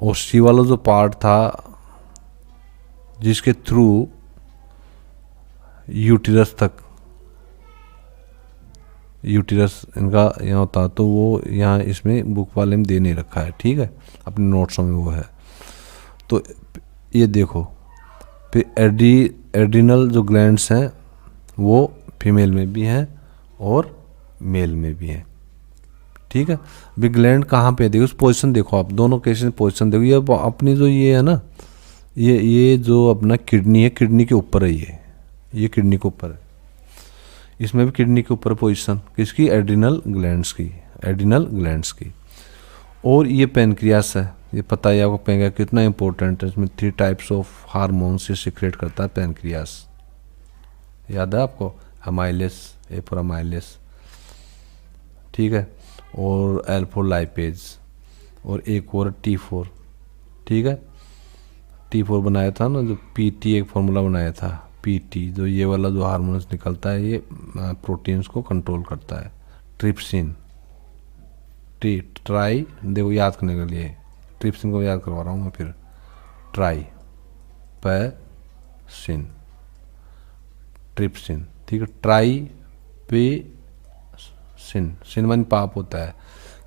और सी वाला जो पार्ट था जिसके थ्रू यूटिरस इनका यहाँ होता, तो वो यहाँ इसमें बुक वाले में दे नहीं रखा है। ठीक है, अपने नोट्स में वो है। तो ये देखो, फिर एड्रिनल जो ग्लैंड्स हैं वो फीमेल में भी हैं और मेल में भी हैं। ठीक है, अभी ग्लैंड कहाँ पे देखो, उस पोजीशन देखो, आप दोनों केसेस पोजीशन देखो। ये अपनी जो ये है ना, ये जो अपना किडनी है, किडनी के ऊपर है, ये किडनी के ऊपर है, इसमें भी किडनी के ऊपर पोजीशन किसकी, एड्रिनल ग्लैंड्स की। और ये पेनक्रियास है, ये पता है आपको पेनक्रियास कितना इंपॉर्टेंट है, इसमें 3 टाइप्स ऑफ हार्मोन से सिक्रेट करता है पेनक्रियास, याद है आपको, अमाइलेस, ए फॉर अमाइलेस। ठीक है, और एल फॉर लाइपेज, और एक और T4। ठीक है, T4 बनाया था ना, जो PT एक फॉर्मूला बनाया था, PT, जो ये वाला जो हार्मोन्स निकलता है ये प्रोटीन्स को कंट्रोल करता है। ट्रिप्सिन, ट्राई, देखो याद करने के लिए ट्रिप्सिन को याद करवा रहा हूँ मैं फिर, ट्राइपसिन, ट्रिप्सिन, ठीक है। ट्राइपेसिन, सिन मानी पाप होता है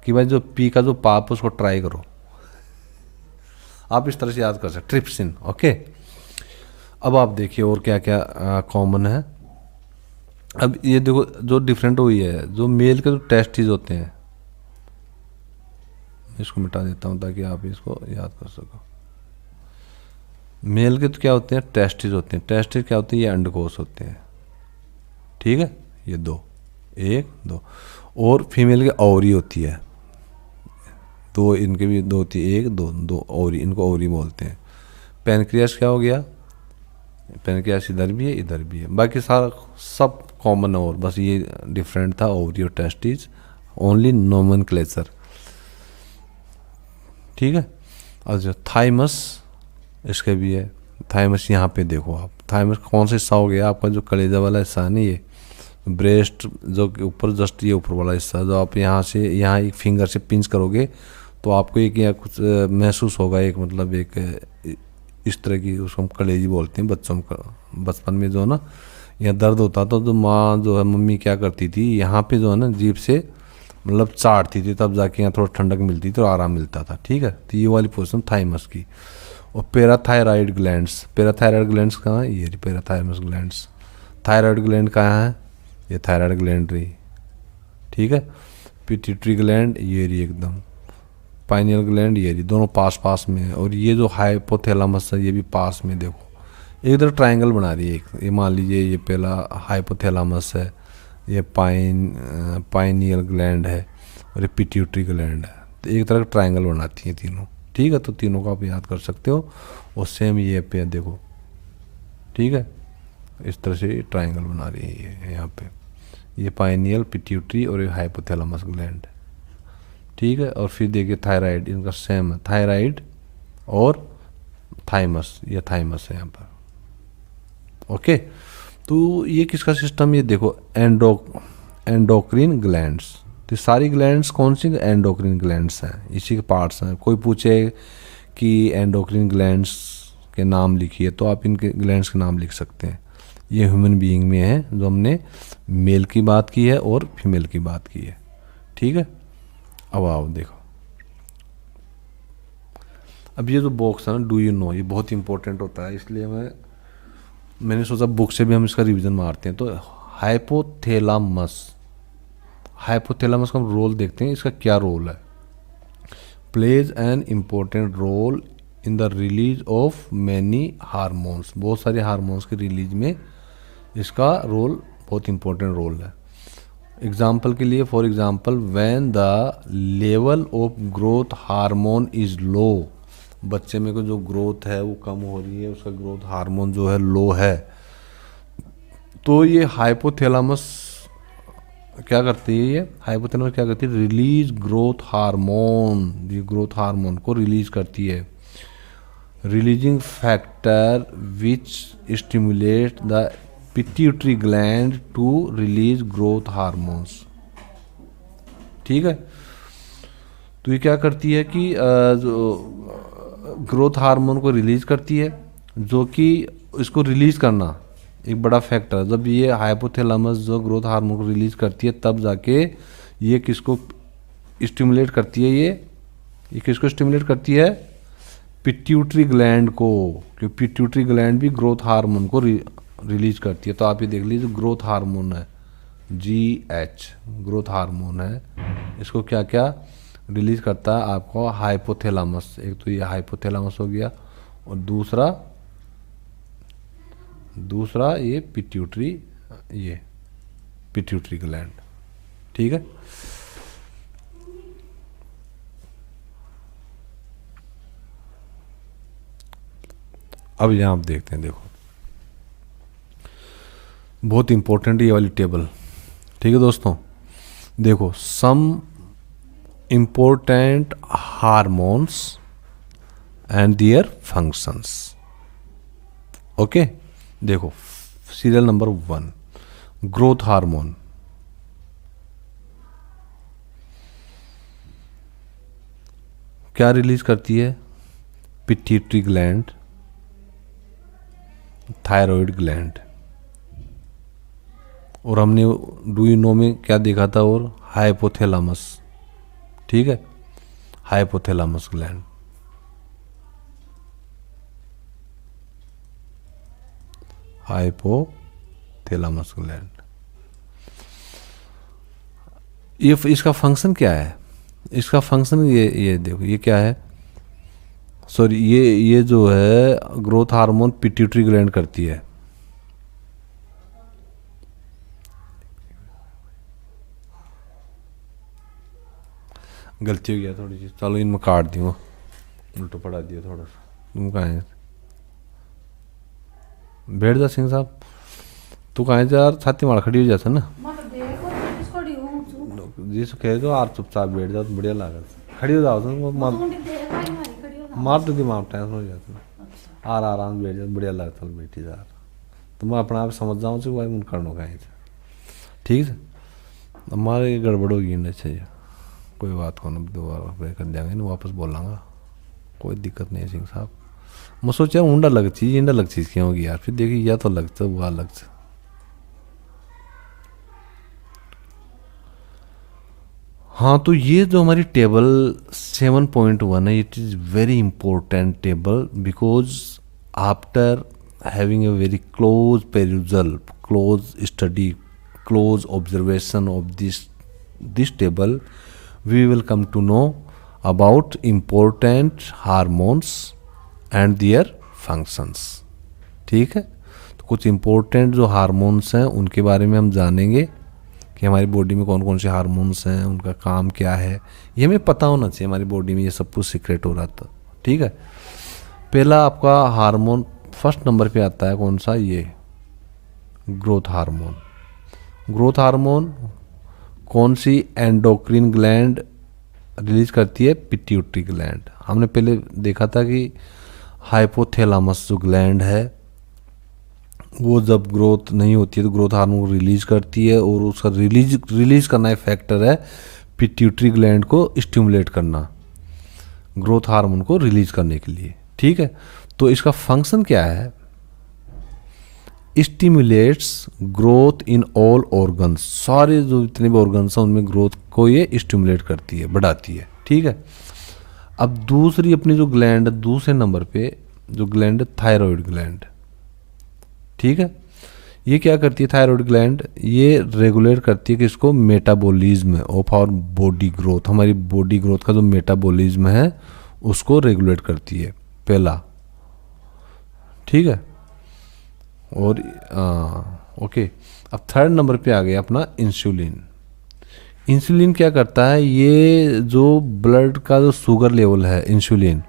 कि भाई जो पी का जो पाप उसको ट्राई करो, आप इस तरह से याद कर सकते, ट्रिप्सिन। ओके, अब आप देखिए और क्या क्या कॉमन है। अब ये देखो जो डिफरेंट हुई है, जो मेल के जो टेस्टिस होते हैं, इसको मिटा देता हूँ ताकि आप इसको याद कर सको। मेल के तो क्या होते हैं, टेस्टिस होते हैं। टेस्टिस क्या होते हैं, ये अंडकोश होते हैं, ठीक है, ये दो, एक दो। और फीमेल के ओवरी होती है, दो, इनके भी दो होती है, एक दो, दो ओवरी, इनको ओवरी बोलते हैं। पैनक्रियास क्या हो गया, पैनक्रियास इधर भी है इधर भी है, बाकी सारा सब कॉमन है, और बस ये डिफरेंट था, ओवरी और टेस्टिस, ओनली नोमेनक्लेचर, ठीक है। और जो थाइमस, इसके भी है थाइमस, यहाँ पे देखो आप, थाइमस कौन सा हिस्सा हो गया आपका, जो कलेजा वाला हिस्सा है ना, ये ब्रेस्ट जो ऊपर, जस्ट ये ऊपर वाला हिस्सा, जो आप यहाँ से यहाँ एक फिंगर से पिंच करोगे तो आपको एक या कुछ महसूस होगा, एक मतलब एक इस तरह की, उसको हम कलेजी बोलते हैं बच्चों का, बचपन में जो है ना यहाँ दर्द होता तो माँ जो है मम्मी क्या करती थी, यहाँ पे जो है ना जीभ से मतलब चाटती थी, तब जाके यहाँ थोड़ा ठंडक मिलती थी और आराम मिलता था, ठीक है। तो ये वाली पोजिशन थाइमस की। और पैराथायराइड ग्लैंड्स, पैराथायराइड ग्लैंड्स कहाँ है, ये पैराथायरमस ग्लैंड्स। थायराइड ग्लैंड कहाँ है, ये थायराइड ग्लैंड रही, ठीक है। पिट्यूटरी ग्लैंड ये रही एकदम, पाइनियल ग्लैंड ये रही, दोनों पास पास में है। और ये जो हाइपोथैलेमस है ये भी पास में, देखो एक इधर ट्रायंगल बना रही है एक, ये मान लीजिए ये पहला हाइपोथैलेमस है, ये पाइनियल ग्लैंड है, और ये पिट्यूटरी ग्लैंड है, तो एक तरह का ट्रायंगल बनाती हैं तीनों, ठीक है। तो तीनों को आप याद कर सकते हो। और सेम ये पे देखो, ठीक है, इस तरह से ट्रायंगल बना रही है ये यहाँ पे, ये पाइनियल, पिट्यूटरी और ये हाइपोथैलेमस ग्लैंड, ठीक है। और फिर देखिए थायराइड, इनका सेम है, थायराइड और थाइमस, ये थाइमस है यहाँ पर, ओके। तो ये किसका सिस्टम, ये देखो एंडोक्रिन ग्लैंड्स, तो सारी ग्लैंड्स कौन सी, एंडोक्रिन ग्लैंड्स हैं, इसी के पार्ट्स हैं। कोई पूछे कि एंडोक्रिन ग्लैंड्स के नाम लिखिए, तो आप इनके ग्लैंड्स के नाम लिख सकते हैं। ये ह्यूमन बीइंग में है, जो हमने मेल की बात की है और फीमेल की बात की है, ठीक है। अब आओ देखो, अब ये जो बॉक्स है ना, डू यू नो, ये बहुत इंपॉर्टेंट होता है, इसलिए मैंने सोचा बुक से भी हम इसका रिवीजन मारते हैं। तो हाइपोथैलेमस, हाइपोथैलेमस का हम रोल देखते हैं, इसका क्या रोल है। Plays an important role in the release of many hormones, बहुत सारे हार्मोन्स के रिलीज में इसका रोल, बहुत इंपॉर्टेंट रोल है। एग्जाम्पल के लिए, for example, when the level of growth hormone is low, बच्चे में को जो ग्रोथ है वो कम हो रही है, उसका ग्रोथ हार्मोन जो है लो है, तो ये हाइपोथैलेमस क्या करती है, ये हाइपोथैलेमस क्या करती है, रिलीज ग्रोथ हार्मोन, ये ग्रोथ हार्मोन को रिलीज करती है, releasing factor which stimulate the pituitary gland to release growth hormones, ठीक है। तो ये क्या करती है कि जो ग्रोथ हार्मोन को रिलीज करती है, जो कि इसको रिलीज करना एक बड़ा फैक्टर, जब ये हाइपोथैलेमस जो ग्रोथ हार्मोन को रिलीज करती है, तब जाके ये किसको स्टिमुलेट करती है, ये किसको स्टिमुलेट करती है, पिट्यूटरी ग्लैंड को, क्योंकि पिट्यूटरी ग्लैंड भी ग्रोथ हार्मोन को रिलीज करती है। तो आप ये देख लीजिए, ग्रोथ हार्मोन है GH, ग्रोथ हार्मोन है, इसको क्या क्या रिलीज करता है आपको, हाइपोथैलेमस, एक तो ये हाइपोथैलेमस हो गया, और दूसरा ये पिट्यूटरी ग्लैंड, ठीक है। अब यहाँ आप देखते हैं, देखो बहुत इंपॉर्टेंट ये वाली टेबल, ठीक है दोस्तों। देखो, सम important hormones and their functions, okay. देखो सीरियल नंबर 1, ग्रोथ हार्मोन, क्या रिलीज करती है? पिट्यूटरी ग्लैंड, थायराइड ग्लैंड, और हमने डू यू नो में क्या देखा था? और हाइपोथैलेमस, ठीक है, हाइपोथैलेमस ग्लैंड। हाइपोथैलेमस ग्लैंड, ये इसका फंक्शन क्या है? इसका फंक्शन ये देखो, ये क्या है? सॉरी, ये जो है ग्रोथ हार्मोन पिट्यूटरी ग्लैंड करती है। गलती हो गया थोड़ी सी, चलो इनमें काट दी, वो उल्टो पड़ा दिया थोड़ा सा। तुम कहाँ है? बैठ जा सिंह साहब, तू कहाँ है यार? छाती मार खड़ी हो जाता ना जिस कह दो आर चुपचाप बैठ जाओ तो बढ़िया लागत। खड़ी हो जाओ तुम, मार तो दिमाग टेंशन हो जाता। आर आराम से बैठ जाओ, बढ़िया लगता है बैठी जा। तो मैं अपने आप समझ जाऊँ से भाई करना कहीं से, ठीक है? हमारे गड़बड़ होगी ना, चाहिए कोई बात को ना, दोबारा ब्रेक कर देंगे ना, वापस बोलांगा, कोई दिक्कत नहीं है सिंह साहब। मैं सोचा ऊंडा लग चीज़, इंडा लग चीज़ क्यों होगी यार? फिर देखिए या तो लगता वो अलग से। हाँ, तो ये जो हमारी टेबल 7.1 है, it is very important table, because after having a very close perusal, close study, close observation of this table, we will come to know about important hormones and their functions, ठीक है? तो कुछ इम्पोर्टेंट जो हार्मोन्स हैं उनके बारे में हम जानेंगे कि हमारी बॉडी में कौन कौन से हार्मोन्स हैं, उनका काम क्या है, ये हमें पता होना चाहिए। हमारी बॉडी में ये सब कुछ सीक्रेट हो रहा था, ठीक है? पहला आपका हार्मोन फर्स्ट नंबर पे आता है, कौन सा? ये ग्रोथ हार्मोन। ग्रोथ हार्मोन कौन सी एंडोक्रिन ग्लैंड रिलीज करती है? Pituitary gland. हमने पहले देखा था कि हाइपोथैलेमस जो ग्लैंड है वो जब ग्रोथ नहीं होती है तो ग्रोथ हार्मोन रिलीज करती है, और उसका रिलीज करना एक फैक्टर है पिट्यूटरी ग्लैंड को स्टिमुलेट करना, ग्रोथ हार्मोन को रिलीज करने के लिए, ठीक है? तो इसका फंक्शन क्या है? Stimulates growth in all organs, सारे जो जितने भी ऑर्गन्स हैं उनमें ग्रोथ को ये स्टिमुलेट करती है, बढ़ाती है, ठीक है? अब दूसरी अपनी जो ग्लैंड, दूसरे नंबर पे जो ग्लैंड, थायराइड ग्लैंड, ठीक है? ये क्या करती है थायराइड ग्लैंड? ये रेगुलेट करती है कि इसको metabolism of our body growth, हमारी बॉडी ग्रोथ का जो मेटाबॉलिज्म है उसको रेगुलेट करती है, पहला, ठीक है? और ओके, अब थर्ड नंबर पे आ गया अपना इंसुलिन। इंसुलिन क्या करता है? ये जो ब्लड का जो शुगर लेवल है, इंसुलिन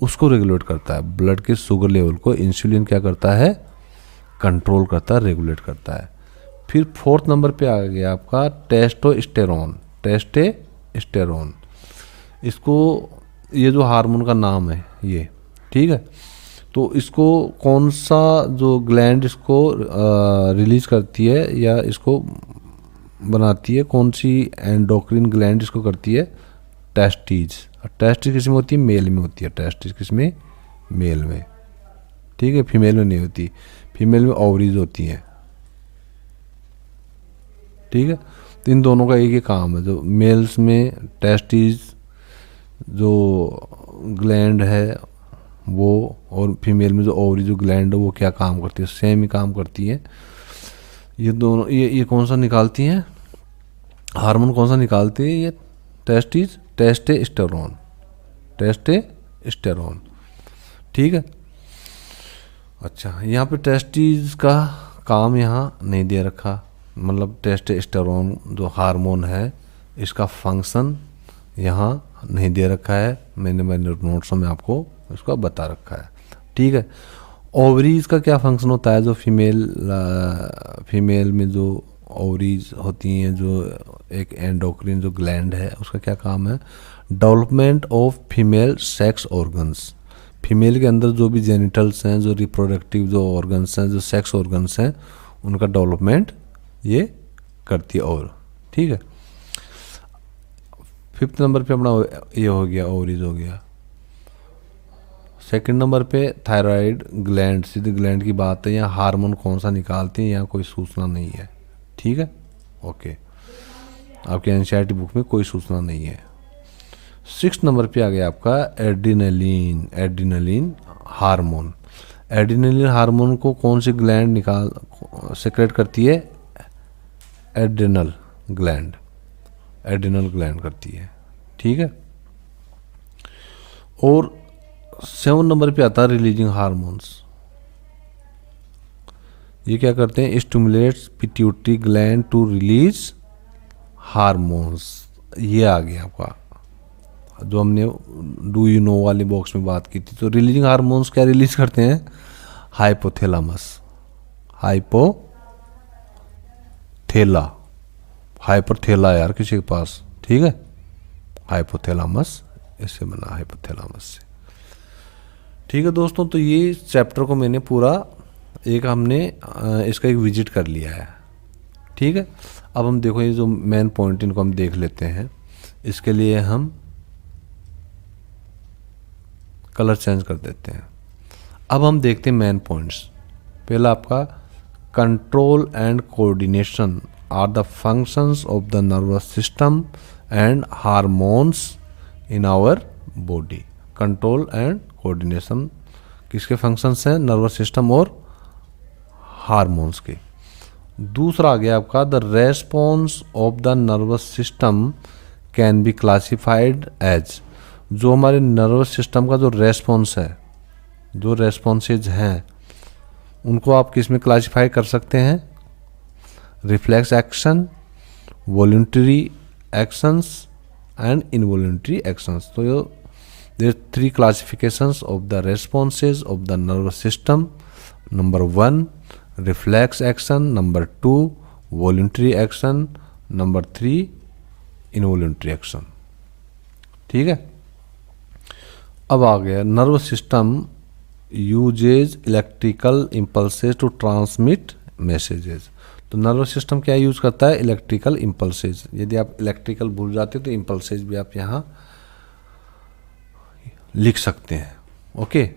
उसको रेगुलेट करता है। ब्लड के शुगर लेवल को इंसुलिन क्या करता है? कंट्रोल करता है, रेगुलेट करता है। फिर फोर्थ नंबर पे आ गया आपका टेस्टोस्टेरोन। टेस्टोस्टेरोन, इसको, ये जो हार्मोन का नाम है ये, ठीक है? तो इसको कौन सा जो ग्लैंड इसको रिलीज करती है या इसको बनाती है, कौन सी एंडोक्रिन ग्लैंड इसको करती है? टेस्टिज। टेस्टिज किस में होती है? मेल में होती है। टेस्टिज किस में? मेल में, ठीक है? फीमेल में नहीं होती। फीमेल में ओवरीज होती हैं, ठीक है? तो इन दोनों का एक ही काम है। जो मेल्स में टेस्टिज जो ग्लैंड है वो, और फीमेल में जो ओवरी जो ग्लैंड है वो क्या काम करती है? सेम ही काम करती है। ये दोनों, ये कौन सा निकालती हैं हार्मोन? कौन सा निकालती है ये? टेस्टोस्टेरोन। टेस्टोस्टेरोन, ठीक है? अच्छा, यहाँ पे टेस्टिज का काम यहाँ नहीं दे रखा, मतलब टेस्टोस्टेरोन जो हार्मोन है इसका फंक्शन यहाँ नहीं दे रखा है। मैंने मेरे नोट्स में आपको इसका बता रखा है, ठीक है? ओवरीज का क्या फंक्शन होता है? जो फीमेल में जो ओवरीज होती हैं, जो एक एंडोक्रिन जो ग्लैंड है, उसका क्या काम है? Development of female sex organs. Female के अंदर जो भी जेनिटल्स हैं, जो रिप्रोडक्टिव जो ऑर्गन्स हैं, जो सेक्स ऑर्गन्स हैं, उनका डेवलपमेंट ये करती है, और ठीक है? 5th नंबर पे अपना ये हो गया, ओवरीज हो गया। 2nd नंबर पे थायराइड ग्लैंड, सीधे ग्लैंड की बात है, यहाँ हार्मोन कौन सा निकालती है यहाँ कोई सूचना नहीं है, ठीक है, ओके, आपके एनसीईआरटी बुक में कोई सूचना नहीं है। 6th नंबर पे आ गया आपका adrenaline, adrenaline hormone. Adrenaline hormone को कौन सी ग्लैंड सेक्रेट करती है? एड्रिनल ग्लैंड, एड्रिनल ग्लैंड करती है, ठीक है। और 7 नंबर पे आता है रिलीजिंग हार्मोन्स। ये क्या करते हैं? Stimulates pituitary gland to release hormones. ये आ गया आपका जो हमने डू यू नो वाले बॉक्स में बात की थी। तो रिलीजिंग हार्मोन्स क्या रिलीज करते हैं? हाइपोथैलेमस, हाइपोथेला, हाइपरथेला यार किसी के पास, ठीक है, हाइपोथैलेमस, इससे बना हाइपोथैलेमस से, ठीक है दोस्तों। तो ये चैप्टर को मैंने पूरा हमने इसका एक विजिट कर लिया है, ठीक है। अब हम देखो ये जो मेन पॉइंट इनको हम देख लेते हैं। इसके लिए हम कलर चेंज कर देते हैं। अब हम देखते हैं मेन पॉइंट्स। पहला आपका control and coordination are the functions of the nervous system and hormones in our body. Control and coordination किसके फंक्शंस हैं? नर्वस सिस्टम और हार्मोन्स के। दूसरा आ गया आपका the response of the nervous system can be classified as. जो हमारे नर्वस सिस्टम का जो रेस्पॉन्स है, जो रेस्पॉन्सेज हैं, उनको आप किस में क्लासिफाई कर सकते हैं? Reflex action, voluntary actions and involuntary actions. तो there 3 classifications of the responses of the nervous system. Number 1 reflex action, number 2 voluntary action, number 3 involuntary action, ठीक है। अब आ गया nervous system uses electrical impulses to transmit messages. तो नर्वस सिस्टम क्या यूज करता है? Electrical impulses. यदि आप इलेक्ट्रिकल भूल जाते हो तो इम्पल्सेज भी आप यहाँ लिख सकते हैं, ओके।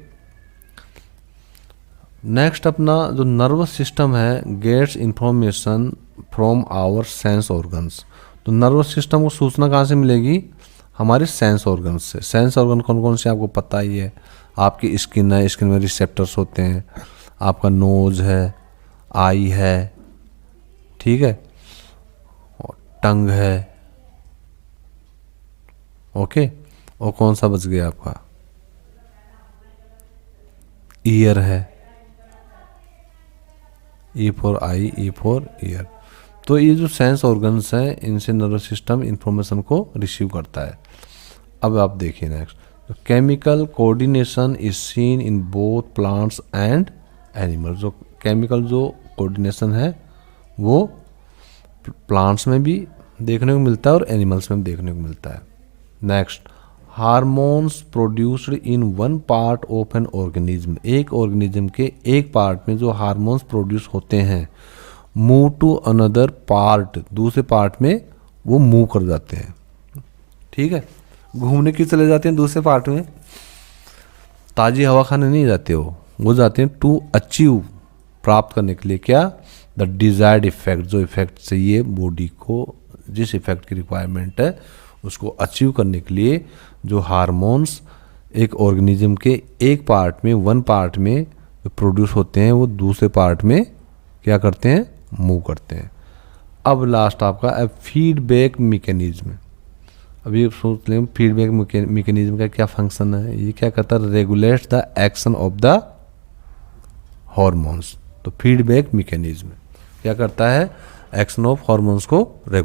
नेक्स्ट अपना जो नर्वस सिस्टम है gets information from our sense organs. तो नर्वस सिस्टम को सूचना कहाँ से मिलेगी? हमारे सेंस ऑर्गन्स से। सेंस ऑर्गन कौन कौन से आपको पता ही है। आपकी स्किन है, स्किन में रिसेप्टर्स होते हैं, आपका नोज है, आई है, ठीक है, और टंग है, ओके। और कौन सा बच गया आपका? ईयर है, E for I, E for year. तो ये जो सेंस ऑर्गन्स हैं इनसे नर्वस सिस्टम इंफॉर्मेशन को रिसीव करता है। अब आप देखिए next, chemical coordination is seen in both plants and animal. जो केमिकल जो कोऑर्डिनेशन है वो प्लांट्स में भी देखने को मिलता है और एनिमल्स में भी देखने को मिलता है। Next, hormones produced in one part of an organism. एक ऑर्गेनिज्म के एक पार्ट में जो हार्मोन्स प्रोड्यूस होते हैं, मूव टू अनदर पार्ट, दूसरे पार्ट में वो मूव कर जाते हैं, ठीक है। घूमने क्यों चले जाते हैं दूसरे पार्ट में? ताज़ी हवा खाने नहीं जाते वो जाते हैं टू अचीव, प्राप्त करने के लिए क्या? The desired effect. जो इफेक्ट चाहिए बॉडी को, जिस इफेक्ट की रिक्वायरमेंट है उसको अचीव करने के लिए जो हार्मोन्स एक ऑर्गेनिज्म के एक पार्ट में, वन पार्ट में प्रोड्यूस होते हैं, वो दूसरे पार्ट में क्या करते हैं? मूव करते हैं। अब लास्ट आपका फीडबैक मैकेनिज्म। अभी सोच लें फीडबैक मैकेनिज्म का क्या फंक्शन है। ये क्या करता है? Regulates the action of the hormones. तो फीडबैक मैकेनिज्म क्या करता है? एक्शन ऑफ हार्मोन्स को